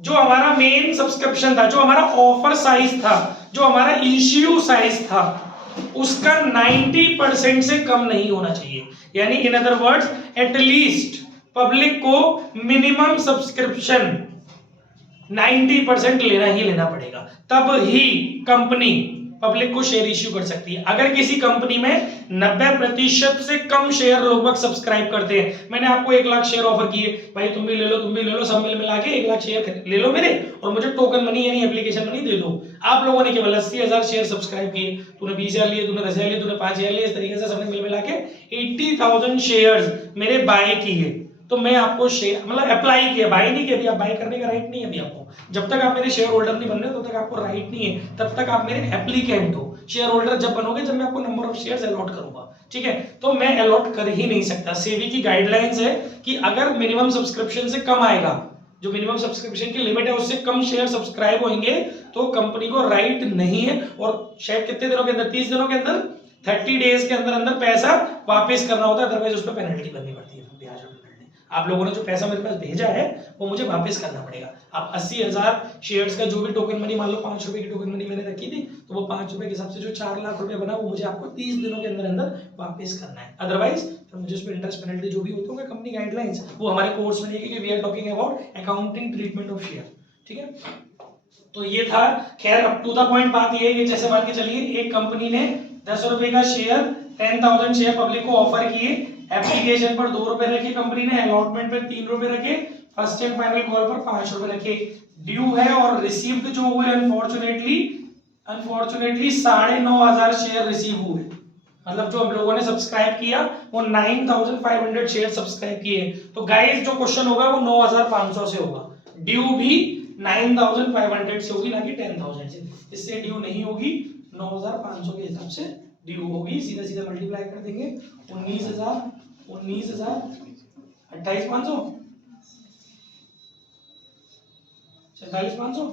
जो हमारा मेन सब्सक्रिप्शन था, जो हमारा ऑफर साइज था, जो हमारा इश्यू साइज था, उसका 90% से कम नहीं होना चाहिए। यानी in other words, at least public को मिनिमम सब्सक्रिप्शन 90% लेना ही लेना पड़ेगा, तब ही कंपनी पब्लिक को शेयर इश्यू कर सकती है। अगर किसी कंपनी में 90% से कम शेयर लोग सब्सक्राइब करते हैं, मैंने आपको 1 लाख शेयर ऑफर किए, भाई तुम भी ले लो, तुम भी ले लो, सब मिल मिला के 1 लाख शेयर ले लो मेरे, और मुझे टोकन मनी यानी एप्लीकेशन मनी दे दो। आप लोगों ने केवल 80,000 शेयर सब्सक्राइब किए, तूने 20,000 लिए, तूने 10,000 लिए, तूने 5,000 लिए, इस तरीके से सबने मिल मिला के 80,000 शेयर्स मेरे बाय किए, तो मैं आपको शेयर मतलब अप्लाई किया, बाय नहीं किया, अभी आप बाय करने का राइट नहीं है अभी आपको, जब तक आप मेरे शेयर होल्डर नहीं बन रहे तब तक आपको राइट नहीं है, तब तक आप मेरे एप्लीकेंट हो। शेयर होल्डर जब बनोगे जब मैं आपको नंबर ऑफ शेयर्स अलॉट करूंगा, ठीक है, तो मैं अलॉट कर ही नहीं सकता। सेबी की गाइडलाइंस है कि अगर मिनिमम सब्सक्रिप्शन से कम आएगा, जो मिनिमम सब्सक्रिप्शन की लिमिट है उससे कम शेयर सब्सक्राइब होंगे तो कंपनी को राइट नहीं है, और शायद कितने दिनों के अंदर, 30 दिनों के अंदर, 30 डेज के अंदर अंदर पैसा वापस करना होता है, अदरवाइज उस पर पेनल्टी भरनी पड़ती है, ब्याज और पेनल्टी। आप लोगों ने जो पैसा मेरे पास भेजा है वो मुझे वापस करना पड़ेगा। आप 80,000 शेयर्स का जो भी टोकन मनी, मान लो 5 रुपए की टोकन मनी मैंने रखी थी, तो वो 5 रुपए के हिसाब से जो 4 लाख रुपए बना वो मुझे आपको 30 दिनों के अंदर अंदर वापस करना है, अदरवाइज तो मुझे उस पर इंटरेस्ट पेनल्टी जो भी होती होगा, कंपनी गाइडलाइंस वो हमारे कोर्स में लिखी कि we are talking about accounting treatment of share, ठीक है। तो ये था, खैर अब टू द पॉइंट बात ये है कि जैसे मान के चलिए एक कंपनी ने 10 रुपए का शेयर 10,000 शेयर पब्लिक को ऑफर किए, एप्लीकेशन पर 2 रुपए रखे कंपनी ने, अलॉटमेंट पर 3 रुपए रखे, फर्स्ट एंड फाइनल कॉल पर 5 रुपए रखे, ड्यू है और रिसीव्ड जो हुए अनफॉर्चुनेटली 9,500 शेयर रिसीव हुए, मतलब जो हम लोगों ने सब्सक्राइब किया वो 9,500 शेयर सब्सक्राइब किए। तो गाइस जो क्वेश्चन होगा वो 9,500 से होगा, ड्यू भी 9,500 से होगी, ना कि 10,000 से। इससे ड्यू नहीं होगी, 9,500 के हिसाब से ड्यू होगी, सीधा सीधा मल्टीप्लाई कर देंगे, 19,000 28,500 47,500,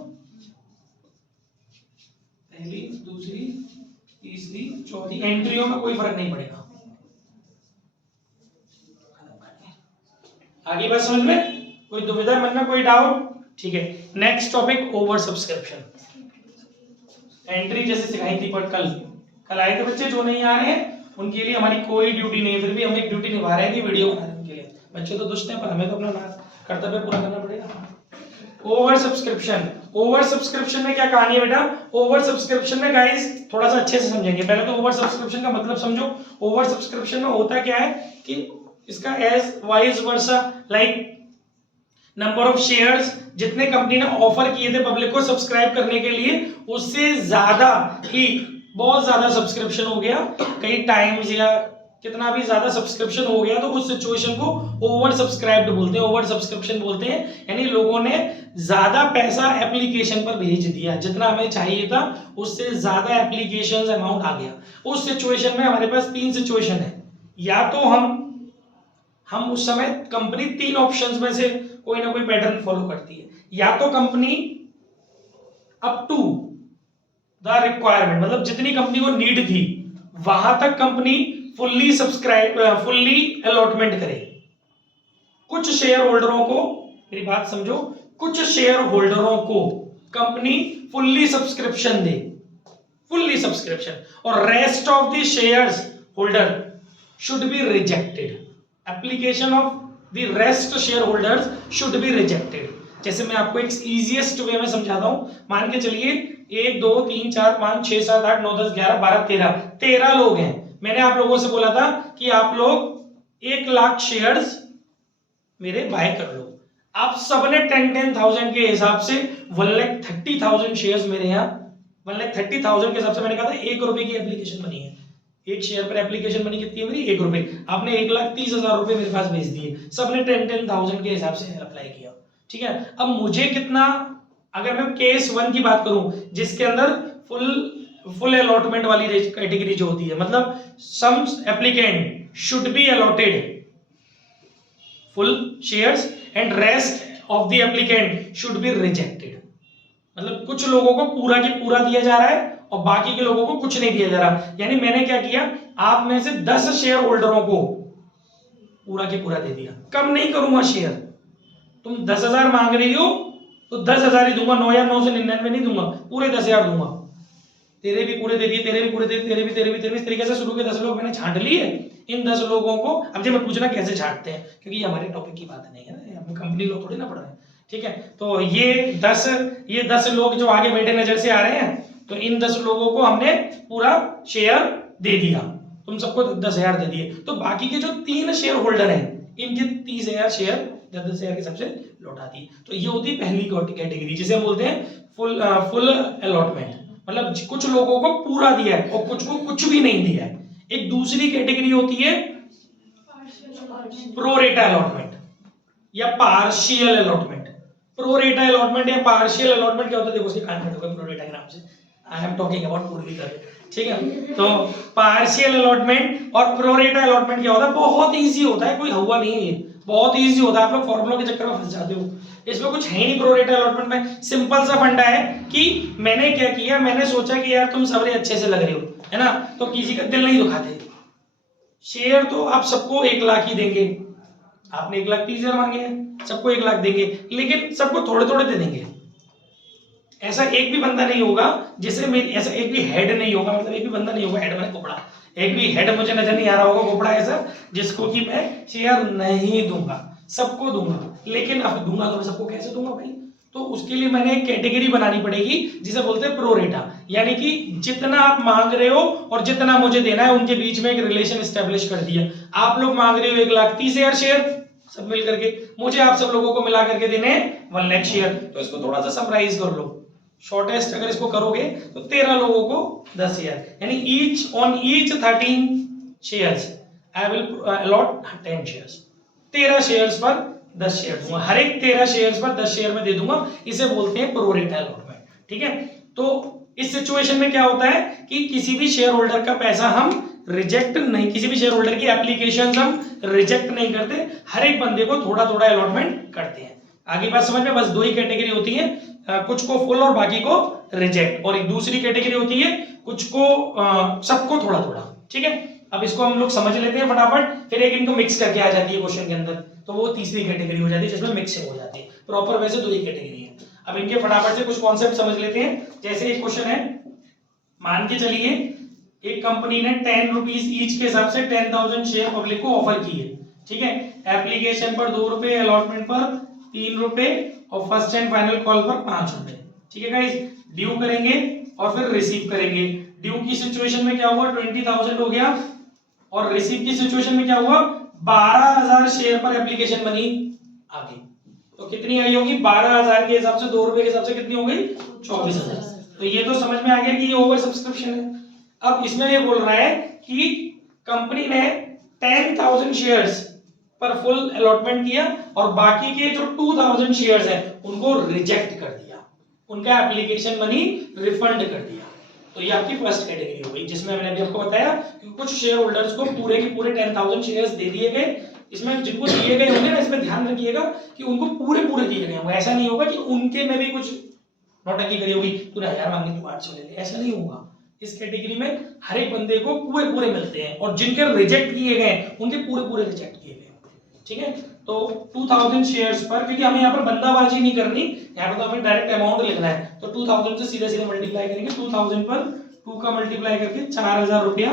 पहली दूसरी तीसरी चौथी एंट्रियों में कोई फर्क नहीं पड़ेगा। आगे बात समझ में, कोई दुविधा मन में, कोई डाउट? ठीक है, next topic over subscription. Entry जैसे सिखाई थी पर कल आए थे बच्चे, जो नहीं आ रहे हैं उनके लिए हमारी कोई ड्यूटी नहीं है, फिर भी हम एक ड्यूटी निभा रहे हैं कि वीडियो बना रहे हैं उनके लिए। बच्चे तो दुष्ट हैं पर हमें तो अपना कर्तव्य पूरा करना पड़ेगा। ओवर सब्सक्रिप्शन में क्या कहानी है बेटा? ओवर सब्सक्रिप्शन में गाइस थोड़ा सा अच्छे से समझेंगे। पहले तो ओवर सब्सक्रिप्शन का मतलब समझो। ओवर सब्सक्रिप्शन में होता क्या है कि इसका age wise versa, like number of shares जितने कंपनी ने ऑफर किए थे पब्लिक को सब्सक्राइब करने के लिए, उससे ज्यादा ही बहुत ज्यादा सब्सक्रिप्शन हो गया, कई टाइम्स या कितना भी ज्यादा सब्सक्रिप्शन हो गया, तो उस सिचुएशन को ओवर सब्सक्राइब्ड बोलते हैं, ओवर सब्सक्रिप्शन बोलते हैं। यानी लोगों ने ज्यादा पैसा एप्लीकेशन पर भेज दिया, जितना हमें चाहिए था उससे ज्यादा एप्लीकेशन अमाउंट आ गया। उस सिचुएशन में हमारे पास 3 सिचुएशन है। या तो हम उस समय कंपनी 3 ऑप्शंस में से कोई ना कोई पैटर्न फॉलो करती है। या तो company up to the requirement, मतलब जितनी कंपनी को नीड थी वहां तक कंपनी फुल्ली अलॉटमेंट करे। कुछ शेयर होल्डरों को, मेरी बात समझो, कुछ शेयर होल्डरों को कंपनी फुल्ली सब्सक्रिप्शन दे, फुल्ली सब्सक्रिप्शन, और rest of the shares holder should be rejected. Application of the rest share holders should be rejected. जैसे मैं आपको एक इजीएस्ट वे में समझाता हूं। मान के चलिए 1 2 3 4 5 6 7 8 9 10 11 12 13 लोग हैं। मैंने आप लोगों से बोला था कि आप लोग 1 लाख शेयर्स मेरे बाय कर लो। आप सबने 10,000 के हिसाब से 1,30,000 शेयर्स मेरे यहाँ, 1,30,000 के हिसाब से मैंने कहा था 1 रुपए की एप्लीकेशन बनी है। एक शेयर पर एप्लीकेशन बनी कितनी है मेरी? 1 रुपए। आपने 1,30,000 रुपए मेरे पास भेज दिए, सबने 10,000 के हिसाब से अप्लाई किया, ठीक है। अब मुझे कितना, अगर मैं केस 1 की बात करूं जिसके अंदर फुल अलॉटमेंट वाली कैटेगरी जो होती है, मतलब some applicant should be allotted full shares and rest of the applicant should be rejected. मतलब कुछ लोगों को पूरा की पूरा दिया जा रहा है और बाकी के लोगों को कुछ नहीं दिया जा रहा। यानी मैंने क्या किया, आप में से 10 शेयर होल्डरों को पूरा की पूरा दे दिया। कम नहीं करूंगा शेयर, तुम 10,000 मांग रही हो तो 10,000 ही दूंगा, 9 या 999 नहीं दूंगा, पूरे 10,000 दूंगा। तेरे भी पूरे दे दिए, तेरे भी पूरे दे दिए, तेरे भी इस तरीके से शुरू के 10 लोग मैंने छांट लिए। इन 10 लोगों को अब जब मैं पूछना कैसे छांटते हैं, क्योंकि ये हमारे टॉपिक की बात नहीं है ना, हम कंपनी लोग थोड़ी ना पढ़ रहे हैं, ठीक है। तो ये 10 लोग जो आगे बैठे नजर से आ रहे हैं, तो इन 10 लोगों को हमने पूरा शेयर दे दिया, तुम सबको 10,000 दे दिए। तो बाकी के जो 3 शेयर होल्डर हैं इनके 30,000 शेयर 10,000 के सबसे लौटा दिए। तो ये होती है पहली कैटेगरी, जिसे हम बोलते हैं फुल अलॉटमेंट, मतलब कुछ लोगों को पूरा दिया है और कुछ को कुछ भी नहीं दिया है। एक दूसरी कैटेगरी होती है प्रो रेटा अलॉटमेंट। या पार्शियल अलॉटमेंट। प्रोरेटा अलॉटमेंट या पार्शियल अलॉटमेंट क्या होता है, देखो उसके कान कटोगे प्रोरेटा के नाम से। आई एम टॉकिंग अबाउट पूर्वी कर, ठीक है। तो पार्शियल अलॉटमेंट और प्रोरेटा अलॉटमेंट क्या होता है, बहुत इजी होता है, कोई हुआ नहीं है ये, बहुत इजी होता है। आप लोग फॉर्मूलों के चक्कर में फंस जाते हो, इसमें कुछ है नहीं। प्रोरेटा अलॉटमेंट में सिंपल सा फंडा है कि मैंने क्या किया, मैंने सोचा कि यार तुम सबरे अच्छे से लग रहे हो, है ना, तो किसी का दिल नहीं दुखाते। शेयर तो आप सबको 1 लाख ही देंगे, आपने 1,30,000 मांगे हैं, सबको 1 लाख देंगे, लेकिन सबको थोड़े थोड़े दे देंगे। ऐसा एक भी बंदा नहीं होगा जिसे मेरी, ऐसा एक भी हेड नहीं होगा, मतलब एक भी बंदा नहीं होगा, हेड मैंने कोपड़ा, एक भी हेड मुझे नजर नहीं आ रहा होगा कोपड़ा ऐसा जिसको कि मैं शेयर नहीं दूंगा, सबको दूंगा। लेकिन अब दूंगा तो मैं सबको कैसे दूंगा भाई, तो उसके लिए मैंने एक कैटेगरी बनानी पड़ेगी जिसे बोलते हैं प्रोरेटा, यानी कि जितना आप मांग रहे हो और जितना मुझे देना है उनके बीच में एक रिलेशन एस्टेब्लिश कर दिया। आप लोग मांग रहे हो 1,30,000 शेयर सब मिल करके, मुझे आप सब लोगों को मिला करके देने 1 लाख शेयर, तो इसको थोड़ा सा समराइज कर लो। शॉर्टेस्ट अगर इसको करोगे तो 13 लोगों को 10,000, यानी each on each 13 shares I will allot 10 shares. 13 shares पर 10 शेयर दूंगा, हर एक 13 शेयर्स पर 10 शेयर में दे दूंगा, इसे बोलते हैं प्रोरेटा अलॉटमेंट, ठीक है। तो इस सिचुएशन में क्या होता है कि किसी भी शेयर होल्डर का पैसा हम रिजेक्ट नहीं, किसी भी शेयर होल्डर की एप्लीकेशन हम रिजेक्ट नहीं करते, हर एक बंदे को थोड़ा थोड़ा अलॉटमेंट करते हैं। आगे बात समझ में, बस 2 ही कैटेगरी होती है, कुछ को फुल और बाकी को रिजेक्ट, और एक दूसरी कैटेगरी होती है कुछ को सबको थोड़ा थोड़ा, ठीक है। अब इसको हम लोग समझ लेते हैं फटाफट, फिर एक इनको मिक्स करके आ जाती है क्वेश्चन के अंदर, तो वो तीसरी कैटेगरी हो जाती है जिसमें मिक्सिंग हो जाती है। प्रॉपर वैसे 2 ही कैटेगरी है। अब इनके फटाफट से कुछ कॉन्सेप्ट समझ लेते हैं। जैसे एक क्वेश्चन है, मान के चलिए एक कंपनी ने 10 रुपीज ईच के हिसाब से 10,000 शेयर पब्लिक को ऑफर की है, ठीक है। एप्लीकेशन पर 2 रुपए, अलॉटमेंट पर 3 रुपए और फर्स्ट एंड फाइनल कॉल पर 5 रुपए, ठीक है गाइस। ड्यू करेंगे और फिर रिसीव करेंगे। ड्यू की सिचुएशन में क्या हुआ, 20,000 हो गया, और रिसीव की सिचुएशन में क्या हुआ, 12,000 शेयर पर एप्लीकेशन बनी आ गई, तो कितनी आई होगी, 12,000 के हिसाब से 2 रुपए के हिसाब से कितनी हो गई, 24,000। तो ये तो समझ में आ गया कि ये ओवर सब्सक्रिप्शन है। अब इसमें ये बोल रहा है कि कंपनी ने 10,000 शेयर्स पर फुल अलॉटमेंट किया और बाकी के जो 2,000 शेयर्स हैं उनको रिजेक्ट कर दिया, उनका एप्लीकेशन मनी रिफंड कर दिया। तो ये आपकी फर्स्ट कैटेगरी हो गई, जिसमें मैंने अभी आपको बताया कि कुछ शेयर होल्डर्स को पूरे के पूरे 10,000 शेयर्स दे दिए गए। इसमें जिनको दिए गए होंगे ना, इसमें ध्यान रखिएगा कि उनको पूरे पूरे दिए गए होंगे, ऐसा नहीं होगा कि उनके में भी कुछ नौटंकी करी होगी, तूने 1000 मांगे तू 800 ले ले, ऐसा नहीं होगा। इस कैटेगरी में हर एक बंदे को पूरे पूरे मिलते हैं, और जिनके रिजेक्ट किए गए उनके पूरे पूरे रिजेक्ट किए गए, ठीक है। तो 2,000 शेयर्स पर, क्योंकि हमें यहाँ पर बंदाबाजी नहीं करनी, यहाँ पर तो हमें डायरेक्ट अमाउंट लिखना है, तो 2,000 से सीधे सीधे मल्टीप्लाई करेंगे, 2,000 पर 2 का मल्टीप्लाई करके 4,000 रुपया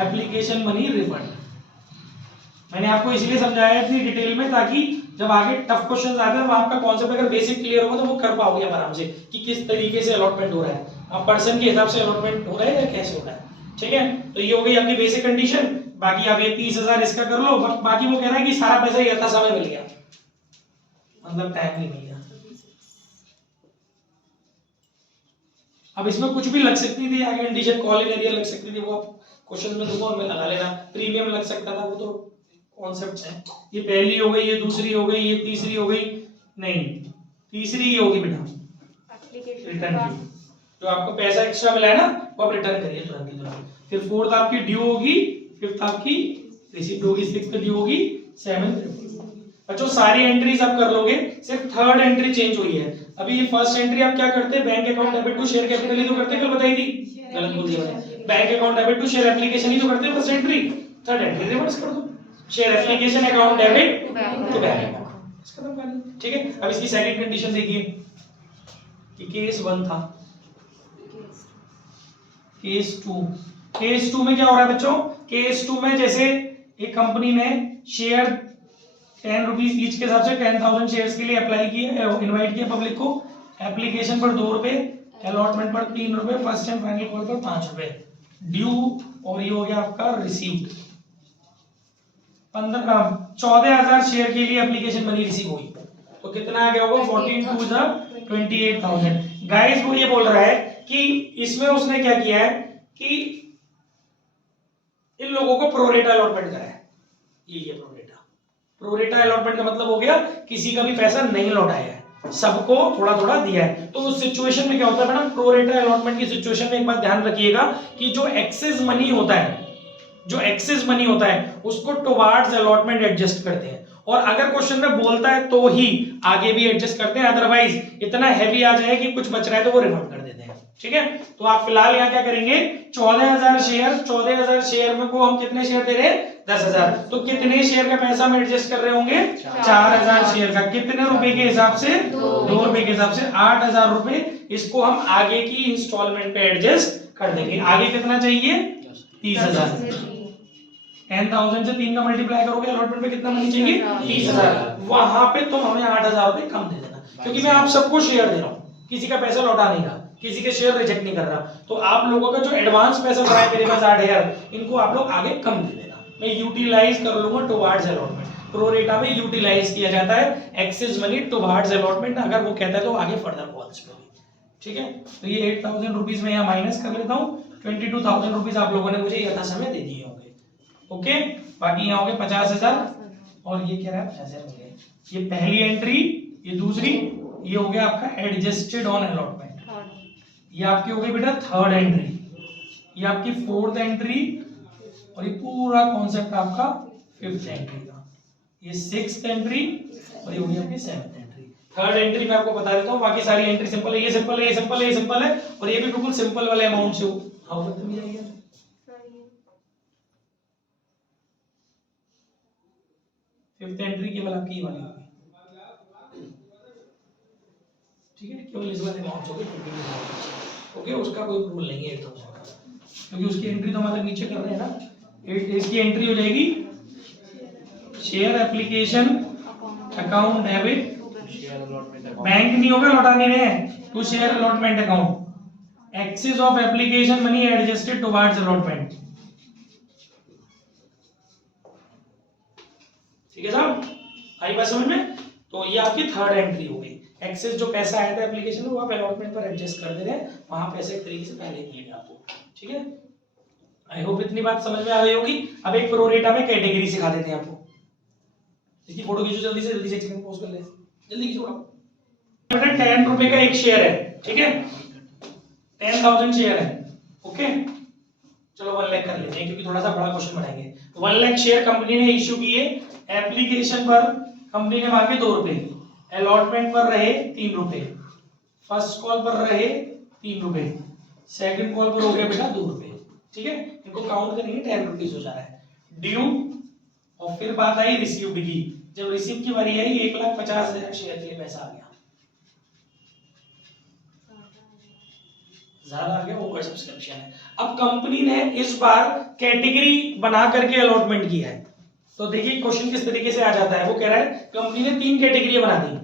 एप्लीकेशन मनी रिफंड। मैंने आपको इसलिए समझाया इतनी डिटेल में ताकि जब आगे टफ क्वेश्चंस आते हैं तो आपका कॉन्सेप्ट अगर बेसिक क्लियर होगा तो वो कर पाओगे आराम से कि किस तरीके से अलॉटमेंट हो रहा है, अब पर्सन के हिसाब से अलॉटमेंट हो रहा है या कैसे हो रहा है, ठीक है। तो ये हो गई आपकी बेसिक कंडीशन। बाकी आप ये 30,000 इसका कर लो, बाकी वो कह रहा है कि सारा पैसा यथा समय मिल गया, मतलब टाइम नहीं मिल गया। अब इसमें कुछ भी लग सकती थी आगे कंडीशन, कॉल इन एरिया लग सकती थी, वो आप क्वेश्चन में दूंगा उनमें लगा लेना, प्रीमियम लग सकता था, वो तो कॉन्सेप्ट है। ये पहली हो गई, ये दूसरी हो गई, ये तीसरी हो गई, नहीं तीसरी ही होगी बेटा, रिटर्न की, जो आपको पैसा एक्स्ट्रा मिला है ना वो आप रिटर्न करिए तुरंत ही तुरंत। फिर फोर्थ आपकी ड्यू होगी, फिफ्थ आपकी रिसीप्ट होगी, सिक्स्थ ड्यू होगी, सेवंथ। बच्चों सारी एंट्रीज आप कर लोगे, सिर्फ थर्ड एंट्री चेंज हुई है। अभी ये फर्स्ट एंट्री आप क्या करते हैं, bank account debit to share capital ही तो करते, कल बताई थी, गलत बोल दिया मैंने, bank account debit to share application ही तो करते first entry, third entry reverse कर दो, share application account debit to bank account, खत्म कर लो, ठीक है। अब इसकी सेकंड कंडीशन देखिए कि केस 1 था, केस 2 में क्या हो रहा है बच्चों, केस 2 में जैसे एक कंपनी ने शेयर 10 रुपीज ईच के हिसाब से 10,000 शेयर्स के लिए अप्लाई किया, इनवाइट किया पब्लिक को, एप्लीकेशन पर 2 रुपए, अलॉटमेंट पर 3 रुपए, फर्स्ट एंड फाइनल कॉल पर 5 रुपए, ड्यू, और ये हो गया आपका रिसीव्ड। 14,000 शेयर के लिए एप्लीकेशन मनी रिसीव हुई, तो कितना आ गया होगा, 14 2 28,000। गाइस वो ये बोल रहा है कि इसमें उसने क्या किया है कि इन लोगों को प्रोरेटा अलॉटमेंट करा है, ये प्रोरेटा, प्रोरेटा अलॉटमेंट का मतलब हो गया किसी का भी पैसा नहीं लौटाया है, सबको थोड़ा थोड़ा दिया है। तो उस सिचुएशन में क्या होता है मैडम, प्रोरेटा अलॉटमेंट की सिचुएशन में एक बात ध्यान रखिएगा कि जो एक्सेस मनी होता है, जो एक्सेस मनी होता है उसको टुवार्ड्स अलॉटमेंट एडजस्ट करते हैं, और अगर क्वेश्चन में बोलता है तो ही आगे भी एडजस्ट करते हैं, अदरवाइज इतना हैवी आ जाए कि कुछ बच रहा है तो वो रिफंड कर देते हैं। ठीक है, तो आप फिलहाल यहाँ क्या करेंगे, 14,000 शेयर, 14,000 शेयर में को हम कितने शेयर दे रहे हैं, 10,000, तो कितने शेयर का पैसा हम एडजस्ट कर रहे होंगे, 4,000 शेयर का, कितने रुपए के हिसाब से, 2 रुपए के हिसाब से, 8,000 रुपए, इसको हम आगे की इंस्टॉलमेंट पे एडजस्ट कर देंगे। आगे कितना चाहिए, 30,000, 10,000 से 3 का मल्टीप्लाई करोगे अलॉटमेंट पे कितना मनी चाहिए, 30,000, वहां पे तुम हमें 8,000 रुपए कम दे देना, क्योंकि मैं आप सबको शेयर दे रहा हूँ, किसी का पैसा लौटा नहीं रहा, किसी के शेयर रिजेक्ट नहीं कर रहा, तो आप लोगों का जो एडवांस पैसा पड़ा है मेरे पास 8,000, इनको आप लोग आगे कम दे देना, मैं यूटिलाइज कर लूंगा टुवार्ड्स अलॉटमेंट। प्रोरेटा में यूटिलाइज किया जाता है एक्सेस मनी टुवार्ड्स अलॉटमेंट, अगर वो कहता है तो आगे फर्दर कॉल्स पे। ठीक है, तो ये 8,000 रुपीज में यहाँ माइनस कर लेता हूँ, 22,000 रुपीज आप लोगों ने मुझे यथा समय दे दिए होंगे। ओके, बाकी यहाँ हो गए 50,000, और ये क्या रहा है 50,000 हो गए, ये पहली एंट्री, ये दूसरी, ये हो गया आपका एडजस्टेड ऑन अलॉटमेंट, ये आपकी हो गई बेटा थर्ड एंट्री, ये आपकी फोर्थ एंट्री, और ये पूरा कॉन्सेप्ट आपका फिफ्थ एंट्री का, ये सिक्स्थ एंट्री, और ये हो गई आपकी सेवंथ एंट्री। थर्ड एंट्री मैं आपको बता देता हूँ, बाकी सारी एंट्री सिंपल है, ये सिंपल है, ये सिंपल है, ये सिंपल है, और ये भी बिल्कुल सिंपल वाले अमाउंट से हो। हाँ खत्म हो जाएगा। फिफ्थ एंट्री केवल आपकी ये वाली होगी, ठीक है, केवल इस वाले अमाउंट होगी 22,000। ओके, उसका कोई रूल नहीं है 8,000 का, क्योंकि उसकी एंट्री तो हम अलग नीचे कर रहे हैं ना। इसकी एंट्री हो जाएगी share application account debit, bank नहीं होगा, लौटा नहीं रहे हैं, to share allotment account, excess of application money adjusted towards allotment. ठीक है साहब, आई बात समझ में? तो ये आपकी थर्ड एंट्री हो गई, एक्सेस जो पैसा आया था एप्लीकेशन में वो आप अलॉटमेंट पर एडजस्ट कर दे रहे हैं, वहां पैसे एक तरीके से पहले मिलेगा आपको। ठीक है, आई होप इतनी बात समझ में आ गई होगी। अब एक प्रोरेटा में कैटेगरी सिखा देते हैं आपको, इसकी फोटो खींचो जल्दी से, एक सेकंड पॉज कर ले, जल्दी खींचो। बेटा 10 रुपए का एक शेयर है, ठीक है, 10,000 शेयर है। ओके, चलो 1 लाख कर लेते हैं क्योंकि थोड़ा सा बड़ा क्वेश्चन बनाएंगे। 1 लाख शेयर कंपनी ने इश्यू किए, एप्लीकेशन पर कंपनी ने मांगे 2 रुपए, अलॉटमेंट पर रहे 3 रुपए, फर्स्ट कॉल पर रहे 3 रुपए, सेकंड कॉल पर हो गया बेटा 2 रुपए। ठीक है, इनको काउंट करेंगे 10 रुपीज हो जा रहा है ड्यू। और फिर बात आई रिसीव्ड की, जब रिसीव की बारी आई 1,50,000 शेयर के लिए पैसा आ गया, ज्यादा आ गया, ओवर सब्सक्रिप्शन है। अब कंपनी ने इस बार कैटेगरी बना करके अलॉटमेंट किया है, तो देखिए क्वेश्चन किस तरीके से आ जाता है। वो कह रहा है कंपनी ने 3 कैटेगरी बना दी।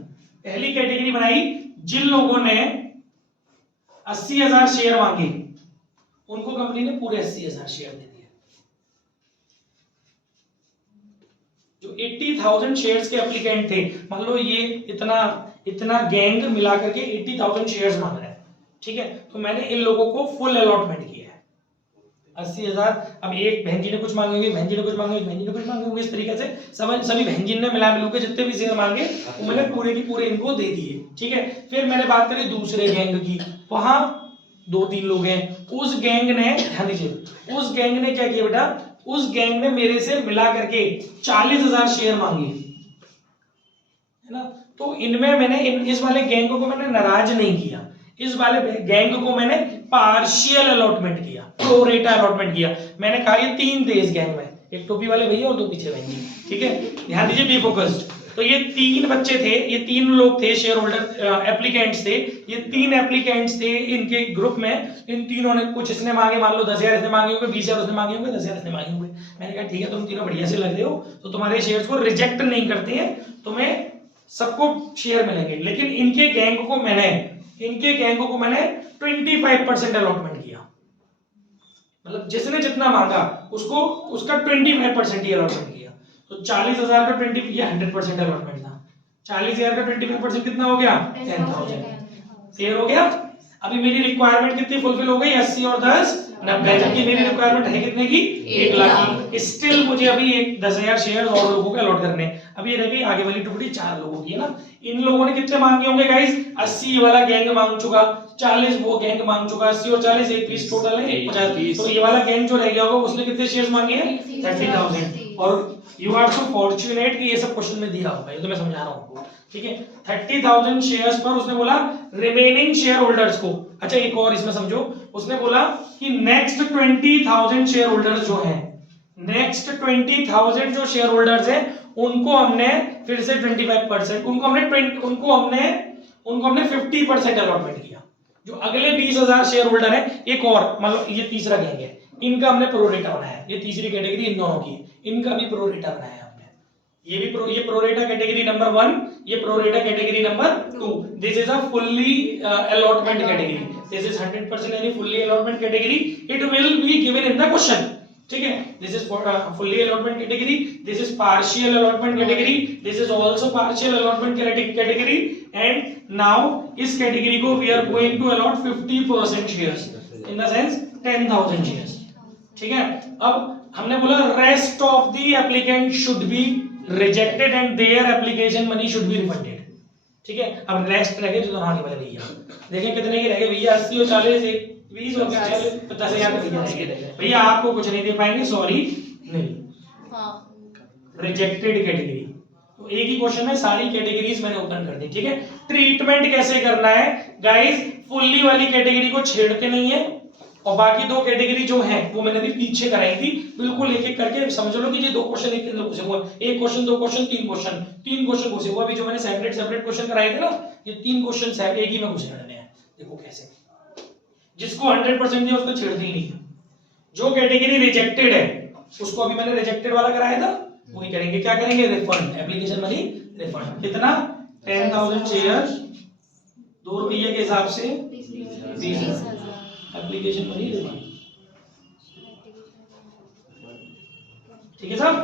पहली कैटेगरी बनाई जिन लोगों ने 80,000 शेयर मांगे, उनको कंपनी ने पूरे 80,000 शेयर दे दिए। जो 80,000 शेयर्स के एप्लीकेंट थे, मान लो ये इतना गैंग मिला करके 80,000 शेयर्स मांग रहा है, ठीक है, तो मैंने इन लोगों को फुल अलॉटमेंट किया है 80,000। अब एक बहन जी ने कुछ मांगे, बहन जी ने कुछ मांगे, बहन जी ने कुछ मांगे, इस तरीके से सभी बहन जी ने मिला मिलू के जितने भी शेयर मांगे वो मैंने पूरे की पूरे इनको दे दिए। ठीक है, फिर मैंने बात करी दूसरे गैंग की, वहां 2-3 लोग हैं, उस गैंग ने, ध्यान दीजिए, उस गैंग ने क्या किया बेटा, उस गैंग ने मेरे से मिला करके 40,000 शेयर मांगे, है ना। तो इनमें मैंने इस वाले गैंग को मैंने नाराज नहीं किया, इस वाले गैंग को मैंने पार्शियल अलॉटमेंट किया, प्रोरेटा अलॉटमेंट किया। मैंने कहा ये 3 थे इस गैंग में, एक टोपी वाले भैया और 2 पीछे बहन जी। ठीक है, ध्यान दीजिए, बी फोकस्ड। तो ये 3 बच्चे थे, ये 3 लोग थे, शेयर होल्डर एप्लीकेंट्स थे, ये 3 एप्लीकेंट्स थे इनके ग्रुप में। इन तीनों ने कुछ इसने मांगे, मान लो 10,000 इसने मांगे होंगे, 20,000 उसने मांगे होंगे, 10,000 इसने मांगे होंगे। मैंने कहा ठीक है, तुम तीनों बढ़िया से लग रहे हो, तो तुम्हारे शेयर्स को रिजेक्ट नहीं करते हैं, तुम्हें सबको शेयर मिलेंगे। लेकिन इनके गैंग को मैंने 25% अलॉटमेंट किया, मतलब जिसने जितना मांगा उसको उसका 25% ही अलॉटमेंट किया। तो 40,000 का 20, ये 100% अलॉटमेंट था। 40,000 का 25% कितना हो गया, 10,000। क्लियर हो गया। अभी मेरी रिक्वायरमेंट कितनी फुलफिल हो गई? 80 और 10 90, जबकि मेरी रिक्वायरमेंट है कितने की? 1 लाख की। स्टिल मुझे अभी 10,000 शेयर और लोगों को अलॉट करने हैं। अभी ये रह गई आगे वाली टुकड़ी 4 लोगों की, है ना। इन लोगों ने कितने मांगे होंगे गाइस? 80 वाला गैंग मांग चुका, 40 वो गैंग मांग चुका, 80 और 40 एक 20 टोटल है 50। तो ये वाला गैंग जो रह गया होगा उसने कितने शेयर्स मांगे हैं? 30,000। और यू आर सो फॉर्चुनेट कि ये सब क्वेश्चन में दिया होगा, ये तो मैं समझा रहा हूं आपको, ठीक है। 30,000 शेयर्स पर उसने बोला रिमेनिंग शेयर होल्डर्स को। अच्छा एक और इसमें समझो, उसने बोला कि नेक्स्ट 20,000 शेयर होल्डर्स जो हैं, नेक्स्ट 20,000 जो शेयर होल्डर्स हैं उनको हमने फिर से 25%, उनको हमने 50% अलॉटमेंट किया। जो अगले 20,000 शेयर होल्डर हैं, एक और मतलब ये तीसरा गैंग है, इनका हमने प्रोरेटा बनाया। ये तीसरी कैटेगरी इन दोनों की, इनका भी प्रोरेटा बनाया हमने। ये प्रोरेटा कैटेगरी नंबर 1, ये pro rata category number 2। This is a fully allotment category, this is 100% यानी fully allotment category. It will be given in the question, ठीक है। This is fully allotment category, this is partial allotment category, this is also partial allotment category. And now इस category को we are going to allot 50% shares, in the sense 10,000 shares, ठीक है। अब हमने बोला rest of the applicant should be rejected and their application money should be refunded, ठीक है। अब रेस्ट रह गए जो आगे वाले भैया, देखें कितने के रह गए भैया? 80 और 40 एक 20 और 40 50,000 भैया आपको कुछ नहीं दे पाएंगे, सॉरी नहीं, रिजेक्टेड कैटेगरी। तो एक ही क्वेश्चन में सारी कैटेगरीज मैंने ओपन कर दी, ठीक है। ट्रीटमेंट कैसे करना है गाइस? फुल्ली वाली कैटेगरी को छेड़ते नहीं है, और बाकी दो कैटेगरी जो है वो मैंने भी पीछे कराई थी, बिल्कुल एक एक करके समझ लो कि ये 2 क्वेश्चन एक के अंदर घुसे हुआ, एक क्वेश्चन 2 क्वेश्चन 3 क्वेश्चन घुसे हुआ। अभी जो मैंने सेपरेट क्वेश्चन कराए थे ना, ये 3 क्वेश्चन है एक ही में घुसे रहने हैं। देखो कैसे, जिसको 100% दिया उसको छेड़ते ही नहीं। जो कैटेगरी रिजेक्टेड है उसको अभी मैंने रिजेक्टेड वाला कराया था, वही करेंगे। क्या करेंगे? Refund, application money refund. कितना? 10,000 शेयर, 2 रुपये के हिसाब से 20,000 एप्लीकेशन मनी रिफंड, ठीक है साहब।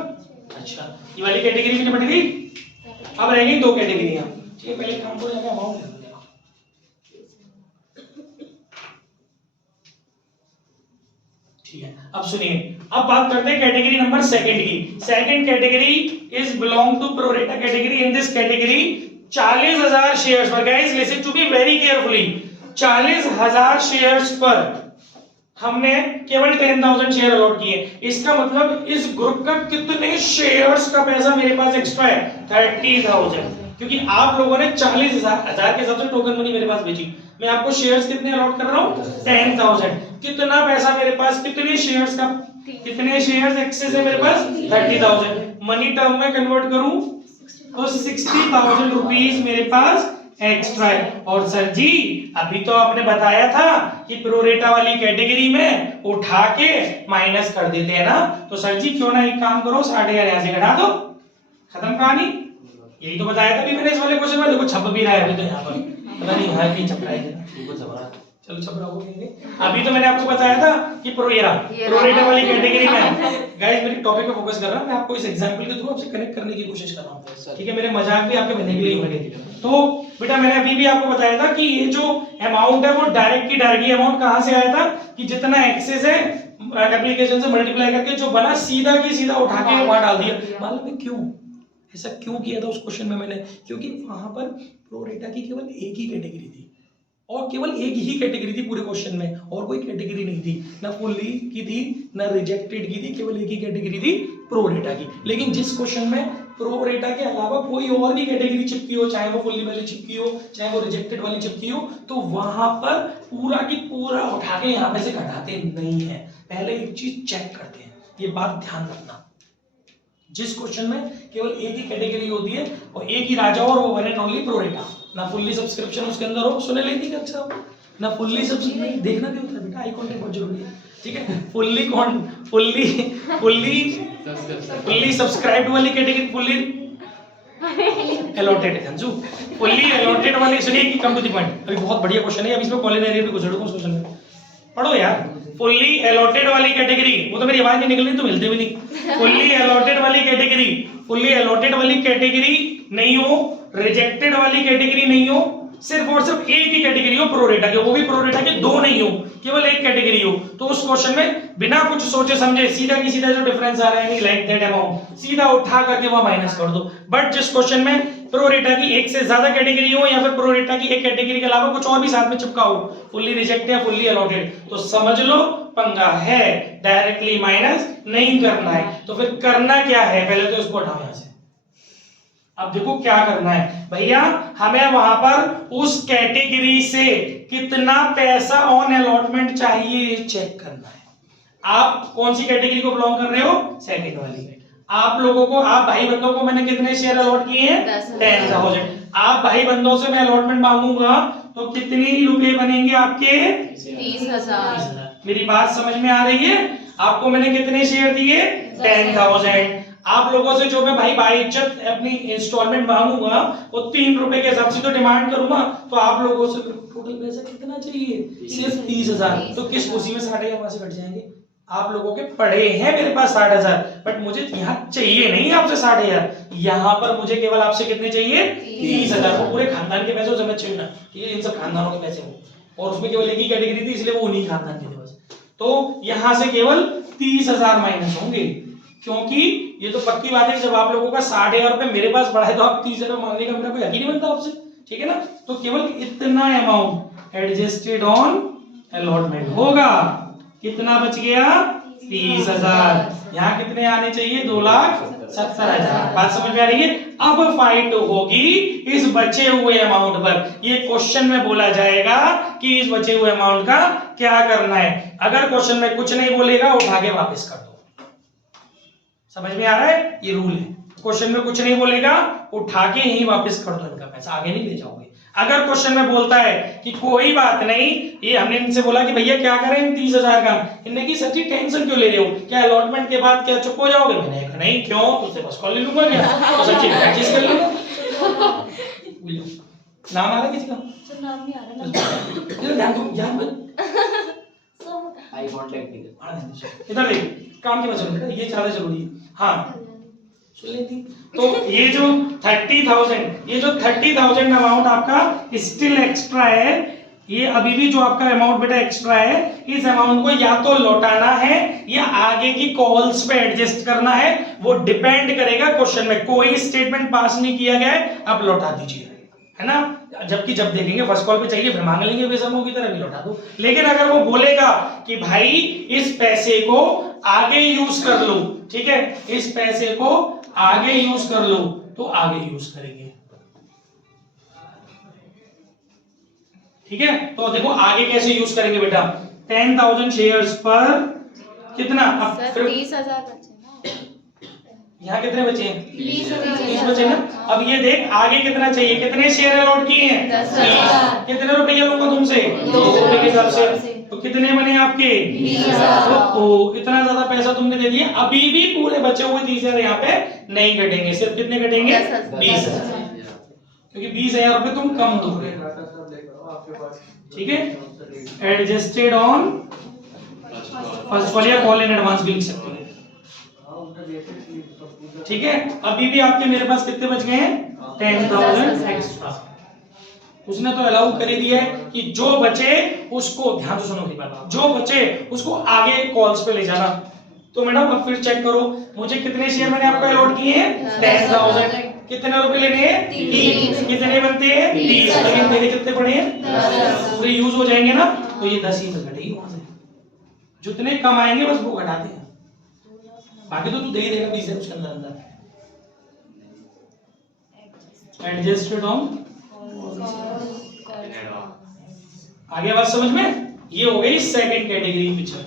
अच्छा ये वाली कैटेगरी भी निपट गई। अब रह गई 2 कैटेगरियां, ठीक है। पहले काम को जाकर अमाउंट ले लेना, ठीक है। अब सुनिए, अब बात करते हैं कैटेगरी नंबर 2 की। Second category is belong to pro rata category. In this category 40,000 shares पर, guys listen to be very carefully, 40,000 shares पर हमने केवल 10,000 शेयर अलॉट किए। इसका मतलब इस ग्रुप का कितने शेयर्स का पैसा मेरे पास एक्स्ट्रा है? 30,000, क्योंकि आप लोगों ने 40,000 के हिसाब से टोकन मनी मेरे पास भेजी। मैं आपको शेयर्स कितने अलॉट कर रहा हूं? 10,000। कितना पैसा मेरे पास, कितने शेयर्स का, कितने शेयर्स एक्सेस है मेरे पास? 30,000। मनी टर्म में कन्वर्ट करूं तो 60,000 रुपीस मेरे पास एक्स्ट्रा है। और सर जी अभी तो आपने बताया था कि प्रोरेटा वाली कैटेगरी में उठा के माइनस कर देते हैं ना, तो सर जी क्यों ना एक काम करो, 60,000 यहां से घटा दो, खत्म कहानी। यही तो बताया था भी मैंने इस वाले क्वेश्चन में। देखो छप भी रहा है अभी तो यहाँ पर, पता नहीं यहाँ की छप रहा है, चलो छप रहा हो गए। अभी तो मैंने आपको बताया था कि प्रोरेटा वाली कैटेगरी में, गाइस मेरी टॉपिक पे फोकस कर रहा हूं मैं, आपको इस एग्जांपल के थ्रू आपसे कनेक्ट करने की कोशिश कर रहा हूं, ठीक है। मेरे मजाक भी आपके बनने के लिए लगे थे। तो बेटा मैंने अभी भी आपको बताया था कि ये जो अमाउंट है वो डायरेक्ट की डायरेक्ट अमाउंट कहां से आया था कि जितना एक्सेस है एप्लीकेशन से मल्टीप्लाई करके जो बना सीधा की सीधा उठा के वहां डाल दिया। मालूम है क्यों ऐसा क्यों किया था उस क्वेश्चन में मैंने? क्योंकि वहां पर प्रोरेटा की केवल एक ही कैटेगरी थी, और केवल एक ही कैटेगरी थी पूरे क्वेश्चन में, और कोई कैटेगरी नहीं थी, ना फुल्ली की थी ना रिजेक्टेड की थी, केवल एक ही कैटेगरी थी प्रोरेटा की। लेकिन जिस क्वेश्चन में प्रोरेटा के अलावा कोई और भी कैटेगरी चिपकी हो, चाहे वो फुल्ली वाली चिपकी हो चाहे वो रिजेक्टेड वाली चिपकी हो, तो वहां पर पूरा की पूरा उठा के यहाँ पे से घटाते नहीं है। पहले एक चीज चेक करते हैं, ये बात ध्यान रखना। जिस क्वेश्चन में केवल एक ही कैटेगरी होती है और एक ही राजा और वो वन एंड ओनली प्रोरेटा, ना फुल्ली सब्सक्रिप्शन उसके अंदर हो, सुने लेती है अच्छा, ना फुल्ली सब्सक्रिप्शन, देखना भी होता है बेटा, आई कांटेक्ट बहुत जरूरी है, ठीक है। फुल्ली सब्सक्राइब्ड वाली category, fully allotted, Anju fully allotted वाली, सुनिए कि कम टू द पॉइंट, अभी बहुत बढ़िया क्वेश्चन है, अभी इसमें कॉलेज एरिया भी गुजरूंगा उस क्वेश्चन में, पढ़ो यार। फुल्ली अलॉटेड वाली कैटेगरी, वो तो मेरी आवाज नहीं निकलनी तो मिलते भी नहीं। फुल्ली अलॉटेड वाली कैटेगरी, फुल्ली अलॉटेड वाली कैटेगरी नहीं हो, रिजेक्टेड वाली कैटेगरी नहीं हो, सिर्फ और सिर्फ एक ही कैटेगरी हो प्रोरेटा की, वो भी प्रोरेटा के दो नहीं हो, केवल एक कैटेगरी हो, तो उस क्वेश्चन में बिना कुछ सोचे समझे सीधा की सीधा जो डिफरेंस आ रहा है लाइक दैट अमाउंट सीधा उठा करके वहां माइनस कर दो। बट जिस क्वेश्चन में प्रोरेटा की एक से ज्यादा कैटेगरी हो या फिर प्रोरेटा की एक कैटेगरी के अलावा कुछ और भी साथ में चिपका हो, फुल्ली रिजेक्टेड या फुल्ली अलॉटेड, तो समझ लो पंगा है, डायरेक्टली माइनस नहीं करना है। तो फिर करना क्या है, पहले तो इसको हटाओ यहां से। अब देखो क्या करना है भैया, हमें वहां पर उस कैटेगरी से कितना पैसा ऑन अलॉटमेंट चाहिए चेक करना है। आप कौन सी कैटेगरी को बिलोंग कर रहे हो, सेकंड वाली। आप लोगों को, आप भाई बंदों को मैंने कितने शेयर अलॉट किए हैं, 10,000। आप भाई बंदों से मैं अलॉटमेंट मांगूंगा तो कितने रुपए बनेंगे आपके, 30,000। मेरी बात समझ में आ रही है? आपको मैंने कितने शेयर दिए, 10,000। आप लोगों से जो मैं भाई बाइज्जत अपनी इंस्टॉलमेंट मांगूंगा वो 3 रुपए के हिसाब से तो डिमांड करूंगा, तो आप लोगों से टोटल पैसा कितना चाहिए, सिर्फ 30,000। तो किस खुशी में 60,000 वहां से कट जाएंगे। आप लोगों के पड़े हैं मेरे पास 60,000, बट मुझे यहाँ चाहिए नहीं आपसे 60,000, यहाँ पर मुझे केवल आपसे कितने चाहिए, 30,000। वो पूरे खानदान के पैसे समझ चाहिए ना, ठीक है, इन सब खानदानों के पैसे हो, और उसमें केवल एक ही कैटेगरी थी इसलिए वो उन्हीं खानदान के थे बस। तो यहाँ से केवल 30,000 माइनस होंगे, क्योंकि ये तो पक्की बात है कि जब आप लोगों का 60,000 रुपए मेरे पास बढ़ा है तो आप 30,000 मांगने का मेरा कोई हक ही नहीं बनता आपसे, ठीक है ना। तो केवल इतना अमाउंट एडजस्टेड ऑन अलॉटमेंट होगा। कितना बच गया, 30,000। यहाँ कितने आने चाहिए, 2,70,000। बात समझ में आ रही है? अब फाइट होगी इस बचे हुए अमाउंट पर। ये क्वेश्चन में बोला जाएगा कि इस बचे हुए अमाउंट का क्या करना है। अगर क्वेश्चन में कुछ नहीं बोलेगा उठा के वापस कर दो। समझ में आ रहा है? ये रूल है। क्वेश्चन में कुछ नहीं बोलेगा उठा के ही वापस कर दो इनका पैसा, आगे नहीं ले जाओगे। अगर क्वेश्चन में बोलता है कि कोई बात नहीं, ये हमने इनसे बोला कि भैया क्या करें इन 30,000 का, इनने की सच्ची टेंशन क्यों ले रहे हो, क्या अलॉटमेंट के बाद क्या चुप हो जाओगे। मैंने कहा नहीं, क्यों, तुझसे बस कॉल ले लूंगा क्या, तो सच्ची प्रैक्टिस कर लूंगा। नाम आ रहा है किसी का, नाम नहीं आ रहा, ध्यान दो, ध्यान मत, आई कांटेक्ट। इधर देख, काम की वजह बेटा ये ज्यादा जरूरी है। हाँ सुन लेती। तो ये जो 30,000 अमाउंट आपका स्टिल एक्स्ट्रा है, ये अभी भी जो आपका अमाउंट बेटा एक्स्ट्रा है, इस अमाउंट को या तो लौटाना है या आगे की कॉल्स पे एडजस्ट करना है। वो डिपेंड करेगा क्वेश्चन में, कोई स्टेटमेंट पास नहीं किया गया है, आप लौटा दीजिए, है ना। जबकि जब देखेंगे फर्स्ट कॉल पे चाहिए फिर मांग लेंगे बेसमों की तरह, भी लौटा दो। लेकिन अगर वो बोलेगा कि भाई इस पैसे को आगे यूज कर लो, ठीक है, इस पैसे को आगे यूज कर लो, तो आगे यूज करेंगे, ठीक है। तो देखो आगे कैसे यूज करेंगे बेटा, 10,000 शेयर्स पर कितना, अब फिर 30,000 बचे ना, यहाँ कितने बचे हैं, 30 बचे ना। अब ये देख आगे कितना चाहिए, कितने शेयर अलॉट किए हैं, 10,000। कितने रुपए लूंगा तुमसे, 2 रुपए के हिसाब से, तो कितने बने आपके, 20,000। तो इतना ज्यादा पैसा तुमने दे दिया। अभी भी पूरे बचे हुए 30,000 यहाँ पे नहीं कटेंगे, सिर्फ कितने कटेंगे, 20,000, क्योंकि 20,000 रुपए तुम कम दोगे, ठीक है। एडजस्टेड ऑन फर्स्ट वाली कॉल इन एडवांस भी लिख सकते हो, ठीक है। अभी भी आपके मेरे पास कितने बच गए हैं, 10,000 एक्स्ट्रा। उसने तो अलाउ कर ही दिया है कि जो बचे उसको, ध्यान से सुनो मेरी बात, जो बचे उसको आगे कॉल्स पे ले जाना। तो मैडम अब फिर चेक करो, मुझे कितने शेयर मैंने आपको अलॉट किए हैं, 10,000। कितने रुपए लेने हैं, 3। कितने बनते हैं, 30। लेकिन मेरे कितने पड़े हैं, 10। पूरे यूज हो जाएंगे ना, तो ये 10 ही घटेगी वहां से। जितने कम आएंगे बस वो घटाते हैं, बाकी तो तू दे ही देगा 20 उसके अंदर अंदर। एडजस्टेड ऑन, आगे बात समझ में, ये हो गई सेकंड कैटेगरी पिक्चर।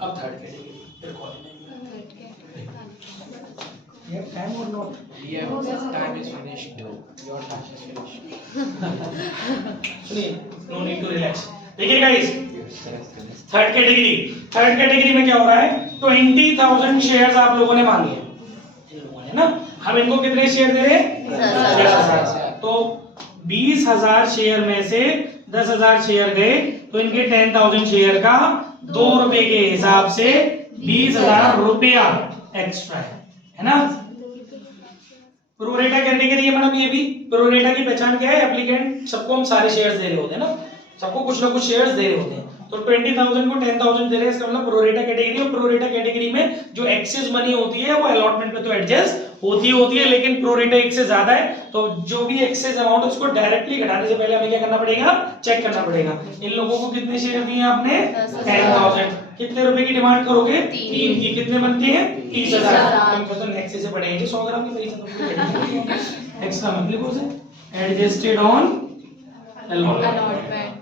अब थर्ड कैटेगरी, फिर कॉल ये टाइम और note, time is finished, your time is finished. सुनिए, नो नीड टू रिलैक्स। देखिए गाइस, थर्ड कैटेगरी में क्या हो रहा है, 20,000 शेयर्स आप लोगों ने मांगे हैं ना। हम इनको कितने शेयर दे रहे हैं, 10,000। तो 20,000 शेयर में से 10,000 शेयर गए, तो इनके 10,000 शेयर का 2 रुपए के हिसाब से 20,000 रुपया एक्स्ट्रा है ना। प्रोरेटा कैटेगरी है मैडम, ये भी प्रोरेटा की पहचान क्या है? एप्लीकेंट सबको हम सारे शेयर्स दे रहे होते हैं ना, सबको कुछ ना कुछ शेयर्स दे रहे होते हैं, तो 20,000 को 10,000 दे रहे हैं, इसका मतलब प्रोरेटा कैटेगरी। और प्रोरेटा कैटेगरी में जो एक्सेस मनी होती है वो अलॉटमेंट पे तो एडजस्ट होती है, लेकिन प्रोरेटा एक से ज्यादा है तो जो भी एक्सेस अमाउंट है उसको डायरेक्टली घटाने से पहले हमें क्या करना पड़ेगा? चेक करना पड़ेगा। इन लोगों को कितने शेयर दिए आपने? 10,000। कितने रुपए की डिमांड करोगे? 3 की। कितने बनते हैं? 30,000। तो नेक्स्ट से बढ़ेंगे 100 ग्राम की पैसा एक्स्ट्रा मत लिखो से एडजस्टेड ऑन अलॉटमेंट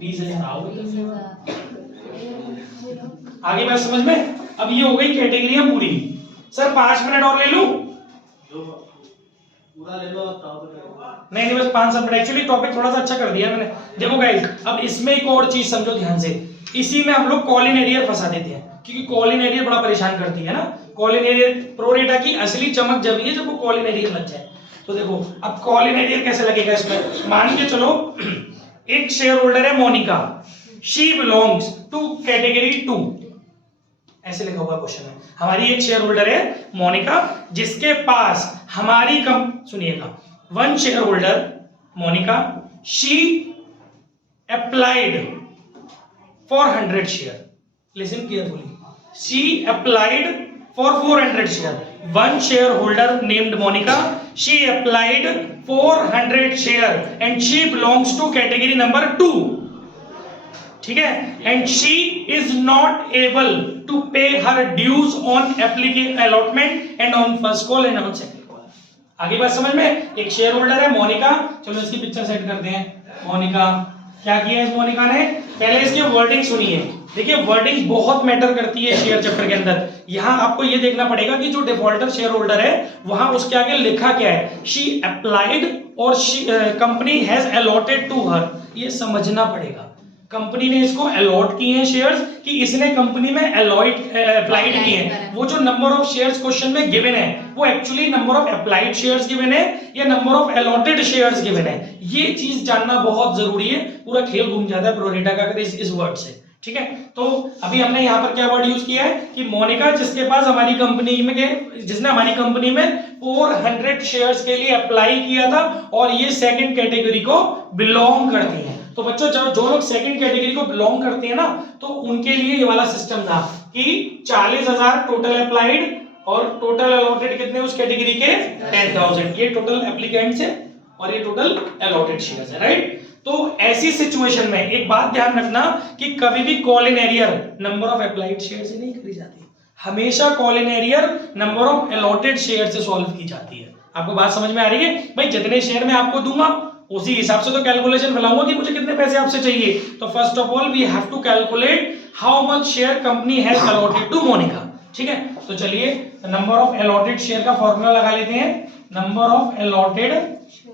20,000 आओगे। आगे बात समझ में? अब ये हो गई कैटेगरियां पूरी। सर 5 मिनट और ले लूं? पूरा ले लो नहीं बस 5 मिनट। एक्चुअली टॉपिक थोड़ा सा अच्छा कर दिया मैंने। देखो गाइस, अब इसमें एक और चीज समझो ध्यान से, इसी में हम लोग कॉलिन एरियर फंसा देते हैं, क्योंकि कॉलिन एरियर बड़ा परेशान करती है ना। कॉलिन एरियर प्रोरेटा की असली चमक जब ही है जब वो कॉलिन एरियर लग जाए। तो देखो अब कॉलिन एरियर कैसे लगेगा इसमें? मान के चलो एक शेयर होल्डर है Monika, she belongs to category 2, ऐसे लिखा हुआ क्वेश्चन है। हमारी एक शेयर होल्डर है मोनिका, जिसके पास हमारी सुनिएगा, one share holder Monika, she applied for 100 share. Listen carefully, she applied for 400 share. One share holder named Monika, she applied 400 share and she belongs to category number 2, ठीक है, and she is not able to pay her dues on application allotment and on first call and on second call। आगे बात समझ में? एक share holder है मोनिका, चलो इसकी पिक्चर सेट करते हैं। मोनिका, क्या किया इस मोनिका ने? पहले इसकी वर्डिंग सुनिए। देखिए वर्डिंग बहुत मैटर करती है शेयर चैप्टर के अंदर। यहां आपको ये देखना पड़ेगा कि जो डिफॉल्टर शेयर होल्डर है वहां उसके आगे लिखा क्या है। शी अप्लाइड और company has allotted to her, ये समझना पड़ेगा। कंपनी ने इसको अलॉट किए हैं शेयर्स कि इसने कंपनी में अप्लाइड किए हैं। वो जो नंबर ऑफ शेयर्स क्वेश्चन में गिवन है वो actually number of applied shares given है या number of allotted shares given है। ये चीज जानना बहुत जरूरी है, पूरा खेल घूम जाता है प्रोरेटा का अगर इस वर्ड से, ठीक है। तो अभी हमने यहाँ पर क्या वर्ड यूज किया है कि मोनिका जिसके पास हमारी कंपनी में जिसने हमारी कंपनी में 400 शेयर्स के लिए अप्लाई किया था और ये सेकंड कैटेगरी को बिलोंग करती हैं। तो बच्चों जो लोग सेकंड कैटेगरी को बिलोंग करते हैं ना, तो उनके लिए ये वाला सिस्टम था कि 40,000 टोटल अप्लाइड और टोटल अलॉटेड कितने उस कैटेगरी के? 10,000। ये टोटल एप्लीकेंट्स है और ये टोटल अलॉटेड शेयर्स है, राइट। तो ऐसी सिचुएशन में एक बात ध्यान रखना कि कभी भी call in arrear number of applied share से नहीं करी जाती, हमेशा call in arrear number of allotted share से सॉल्व की जाती है। आपको बात समझ में आ रही है भाई? जितने शेयर मैं आपको दूंगा उसी हिसाब से तो कैलकुलेशन फैलाऊंगा कि मुझे कितने पैसे आपसे चाहिए। तो first of all we have to calculate how much share company has allotted to Monika, ठीक है। तो चलिए नंबर ऑफ अलॉटेड शेयर का फॉर्मूला लगा लेते हैं। Number of allotted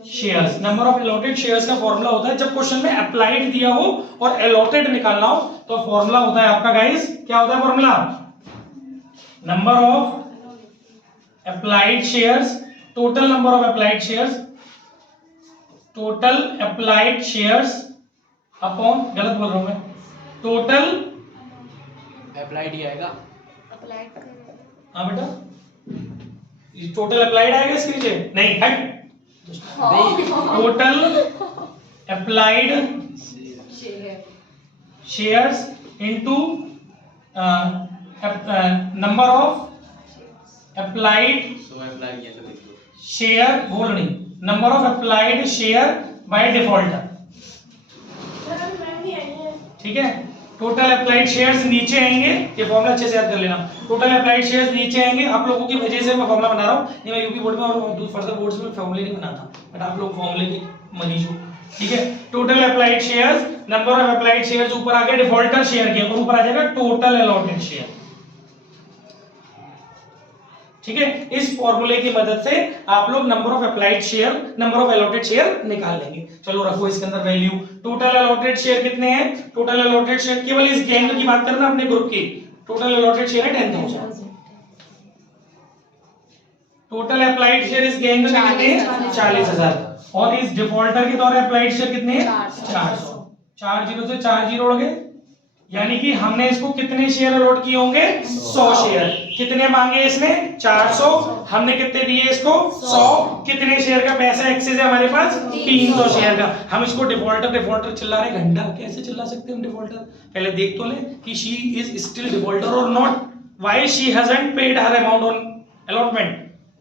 shares, number of allotted shares का फॉर्मूला होता है जब क्वेश्चन में अप्लाइड दिया हो और अलॉटेड निकालना हो तो फॉर्मूला होता है आपका गाइस, क्या होता है formula? Number of applied shares, total number of applied shares, total applied shares upon, गलत बोल रहा हूं मैं, टोटल अप्लाइड ही आएगा। अप्लाइड हाँ बेटा, टोटल अप्लाइड आएगा इसके नीचे? नहीं, हट। Total applied shares into number of applied share, बोल नहीं, number of applied share by defaulter, ठीक है। टोटल अप्लाइड शेयर्स नीचे आएंगे, ये फॉर्मूला अच्छे से याद कर लेना। टोटल अप्लाइड शेयर्स नीचे आएंगे, आप लोगों की वजह से मैं फॉर्मूला बना रहा हूं, नहीं मैं यूपी बोर्ड में और फर्दर बोर्ड्स में फॉर्मूले नहीं बनाता, बट आप लोग फॉर्मूले के मरीज हो, ठीक है। Total applied shares, number of applied shares ऊपर आ गया डिफॉल्टर शेयर के और ऊपर आ जाएगा टोटल अलॉटेड शेयर, ठीक है। इस फॉर्मूले की मदद से आप लोग number of applied share, number of allotted share निकाल लेंगे। चलो रखो इसके अंदर वैल्यू। टोटल अलॉटेड शेयर कितने हैं? टोटल अलॉटेड शेयर केवल इस गैंग की बात करना अपने ग्रुप की, टोटल अलॉटेड शेयर है 10,000। टोटल अप्लाइड शेयर इस गैंग में कितने हैं? 40,000। और इस डिफॉल्टर के द्वारा अप्लाइड शेयर कितने हैं? 400। 4 जीरो से 4 जीरो उड़ गए, यानी कि हमने इसको कितने शेयर अलॉट किए होंगे? 100 शेयर। कितने मांगे इसने 400, हमने कितने दिए इसको 100, कितने शेयर का पैसा एक्सेस है हमारे पास 300 शेयर का। हम इसको डिफॉल्टर चिल्ला रहे घंटा, कैसे चिल्ला सकते हैं हम डिफॉल्टर? पहले देख तो ले कि शी इज स्टिल डिफॉल्टर और not, why she hasn't paid her amount on allotment,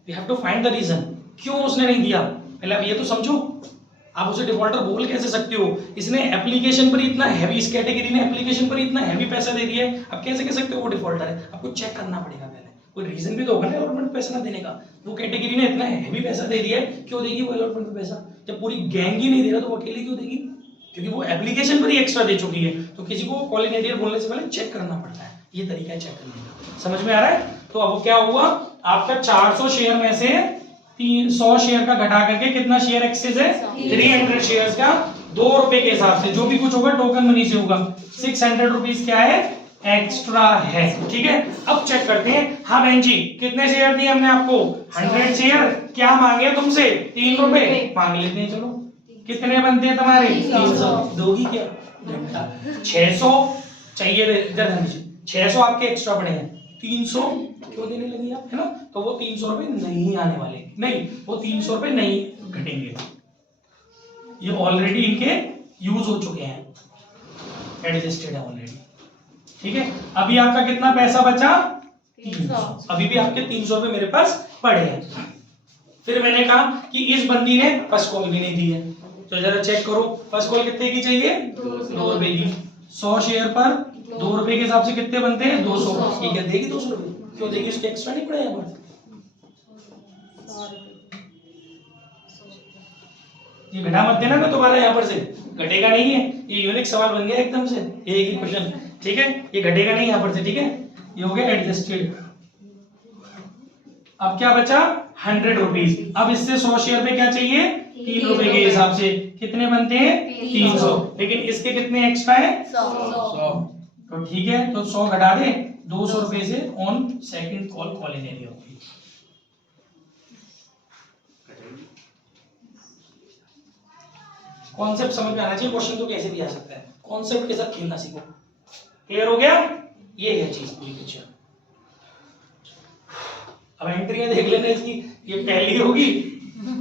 we have to find the reason, क्यों उसने नहीं दिया। पहले आप ये तो समझो, आप उसे डिफॉल्टर बोल कैसे सकते हो? इसने एप्लीकेशन पर इतना हैवी, इस कैटेगरी ने एप्लीकेशन पर इतना हैवी पैसा दे दिया है, आप कैसे कह सकते हो वो डिफॉल्टर है? आपको चेक करना पड़ेगा पहले, कोई रीजन भी तो होगा ना अलॉटमेंट पैसा ना देने का। वो कैटेगरी ने इतना हैवी पैसा दे दिया है, क्यों देगी वो अलॉटमेंट पे पैसा? जब पूरी गैंग ही नहीं दे रहा तो वो अकेले क्यों देगी? क्योंकि वो एप्लीकेशन पर ही एक्स्ट्रा दे चुकी है। तो किसी को कॉल इन एरियर बोलने से पहले चेक करना पड़ता है, ये तरीका है चेक करने का। समझ में आ रहा है? तो अब क्या हुआ, आपका 400 शेयर में से 300 शेयर का घटा करके कितना शेयर एक्सेस है 300 शेयर्स का, 2 रुपए के हिसाब से जो भी कुछ होगा टोकन मनी से होगा, 600 रुपीज क्या है एक्स्ट्रा है। ठीक है, अब चेक करते हैं। हाँ बहन जी, कितने शेयर दिए हमने आपको 100 शेयर, क्या मांगे तुमसे 3 रुपए मांग लेते हैं। चलो कितने बनते हैं तुम्हारे 300, दोगी क्या घंटा? 600 चाहिए इधर, 600 आपके एक्स्ट्रा पड़े हैं, 300 क्यों देने लगी आप, है ना? तो वो 300 रुपए नहीं आने वाले, नहीं वो 300 रुपए नहीं घटेंगे, ये ऑलरेडी इनके यूज हो चुके हैं, एडजस्टेड है ऑलरेडी। ठीक है, अभी आपका कितना पैसा बचा 300, अभी भी आपके 300 रुपए मेरे पास पड़े हैं। फिर मैंने कहा कि इस बंदी ने फर्स्ट कॉल भी नहीं दी है, तो जरा चेक करो फर्स्ट कॉल कितने की चाहिए 2 रुपए की, 100 शेयर पर 2 रुपए के हिसाब से कितने बनते हैं 200, ये क्या देगी 200 रुपए? क्यों देगी? उसके एक्स्ट्रा नहीं पड़े यहाँ पर, ये घटा मत देना ना दोबारा, यहाँ पर से घटेगा नहीं है, ये यूनिक सवाल बन गया एकदम से, एक ही क्वेश्चन। ठीक है, ये घटेगा नहीं यहाँ पर से। ठीक है, ये हो गया एडजस्टेड। अब क्या बचा 100 रुपीज, अब इससे 100 शेयर पे क्या चाहिए 3 रुपए के हिसाब से कितने बनते हैं 300, लेकिन इसके कितने एक्स्ट्रा है 100। तो ठीक है, तो 100 घटा दे 200 रुपए से on second call call in area होगी। कॉन्सेप्ट समझ में आना चाहिए, क्वेश्चन तो कैसे भी आ सकता है, कॉन्सेप्ट के साथ खेलना सीखो। क्लियर हो गया? ये है चीज पूरी पिक्चर। अब एंट्रियां देख लेना इसकी, ये पहली होगी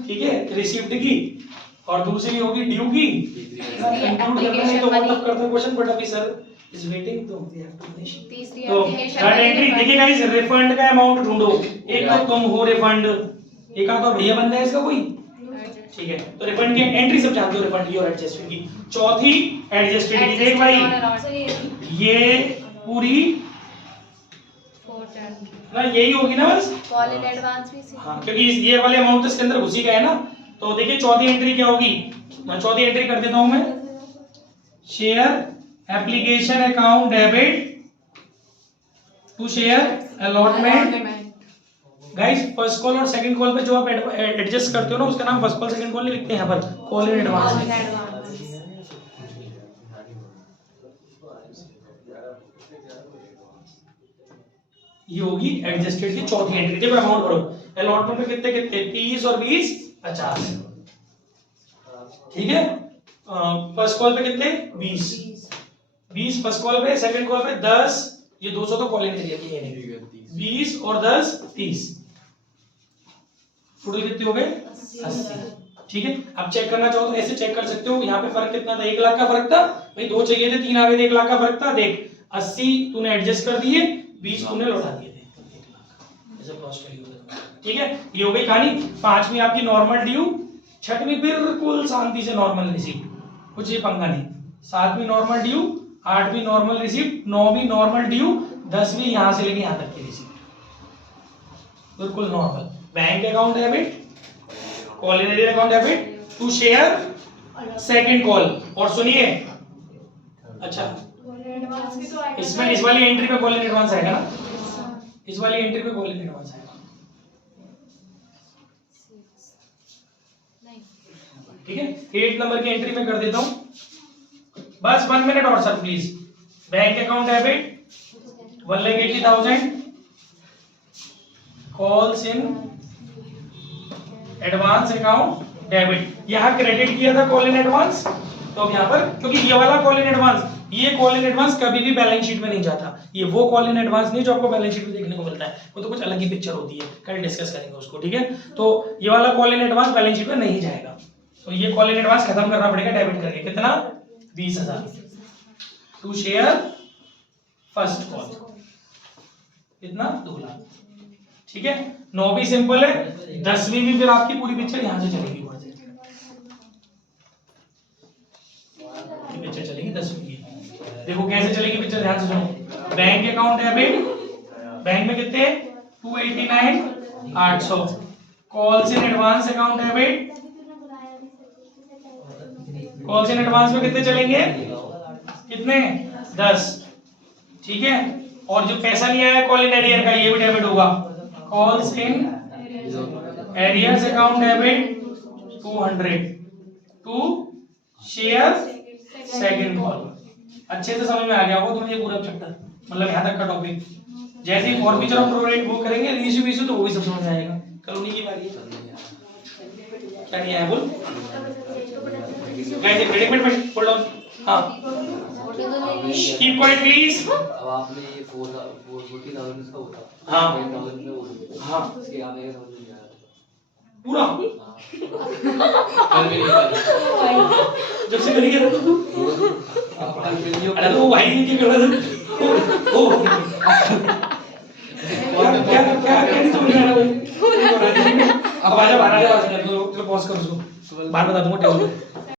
ठीक है रिसीव्ड की, और दूसरी होगी ड्यू की। कंक्लूड करना है तो मतलब करते क्वेश्चन, बट अभी सर इज वेटिंग, तो वी हैव टू फिनिश। तो थर्ड एंट्री देखिए गाइस, रिफंड का अमाउंट ढूंढो, एक तो तुम हो रिफंड, एक आधा भैया बंदा है इसका कोई, ठीक है। तो रिफंड की एंट्री सब जानते हो, रिफंड की और एडजस्टमेंट की। चौथी एडजस्टमेंट की, देख भाई ये पूरी ना यही होगी ना बस, कॉल इन एडवांस भी हाँ, क्योंकि ये वाले अमाउंट तो इसके अंदर घुसी गए ना। तो देखिए चौथी एंट्री क्या होगी, मैं चौथी एंट्री कर देता हूं मैं, share application account debit to share allotment. Guys first call और सेकंड कॉल पे जो आप एडजस्ट करते हो ना, उसका नाम फर्स्ट कॉल सेकंड कॉल नहीं लिखते हैं यहाँ पर, कॉल इन एडवांस। ये होगी एडजस्टेड की चौथी एंट्री। देखो अमाउंट भरो, अलॉटमेंट में कितने कितने 30 और 20 50, ठीक है। फर्स्ट कॉल पे कितने 20 फर्स्ट कॉल पे, सेकंड कॉल पे 10, ये 200 तो कॉल इन एरिया की है, 20 और 10 30, टोटल कितने हो गए 80, ठीक है। अब चेक करना चाहो तो ऐसे चेक कर सकते हो, यहाँ पे फर्क कितना था 1 लाख का फर्क था भाई, 2 चाहिए थे 3 आ गए थे, 1 लाख का फर्क था। देख 80 तूने एडजस्ट कर दिए, 20 तूने लौटा दिए थे, 1 लाख ऐसे कॉस्ट वैल्यू, ठीक है। ये हो गई कहानी। 5वीं आपकी नॉर्मल ड्यू, 6वीं बिल्कुल शांति से नॉर्मल रिसीप्ट, कुछ ये पंगा नहीं, 7वीं नॉर्मल ड्यू, 8वीं नॉर्मल रिसीप्ट, 9वीं नॉर्मल ड्यू, 10वीं यहां से लेके यहां तक की रिसीप्ट बिल्कुल normal. Bank account debit, call in arrear account debit to share second call. और सुनिए, अच्छा इसमें इस वाली एंट्री में कॉल इन एडवांस आएगा ना, इस वाली एंट्री में कॉल इन एडवांस आएगा, ठीक है। 8 नंबर की एंट्री में कर देता हूं, बस 1 मिनट और sir please. Bank account debit 1,80,000, calls in advance account debit, यहां क्रेडिट किया था कॉल इन एडवांस, तो अब यहां पर क्योंकि ये वाला कॉल इन एडवांस, ये कॉल इन एडवांस कभी भी बैलेंस शीट में नहीं जाता, ये वो कॉल इन एडवांस नहीं जो आपको बैलेंस शीट में देखने को मिलता है। बनता है, वो तो कुछ अलग ही पिक्चर होती है, कल डिस्कस करेंगे उसको, ठीक है। तो ये वाला call in advance balance sheet में नहीं जाएगा, तो ये कॉल इन एडवांस खत्म करना पड़ेगा डेबिट करके। कितना? 20,000 टू शेयर फर्स्ट कॉल, कितना? 2 लाख, ठीक है। 9 भी सिंपल है, 10वीं भी फिर आपकी पूरी पिक्चर यहां से चलेगी, वहां से पिक्चर चलेगी 10वीं की। देखो कैसे चलेगी पिक्चर, ध्यान से सुनो। बैंक अकाउंट डेबिट, बैंक में कितने? 289,800। Calls in advance account debit, calls in advance में कितने चलेंगे? कितने? 10, ठीक है। और जो पैसा नहीं आया कॉल इन एरियर का, ये भी डेबिट होगा। Calls in arrears account debit 200 to share second call. अच्छे से समझ में आ गया होगा तुम्हें ये पूरा चैप्टर, मतलब यहाँ तक का टॉपिक। जैसे ही फॉर फीचर ऑफ प्रोरेट वो करेंगे रीइश्यू विश्यू, तो वो भी सब समझ में आएगा। कल उन्हीं की बारी है, क्या नहीं आया बोल गाइस, प्रेडिक्ट होल्ड ऑन। हां, कीप क्वाइट प्लीज। अब आपने ये 40,000 इसका होता, हाँ 10,000 में वो हाँ इसके आने का समझ नहीं आया पूरा कल मेरी जब से करेंगे ना तू, आप कल मिलियो अरे तो वो भाई की कर रहा था ओ क्या नहीं समझ में आ रहा भाई। अब आजा बाहर, आजा, चलो पॉज कर उसको, बाहर बता दूंगा टेबल पे।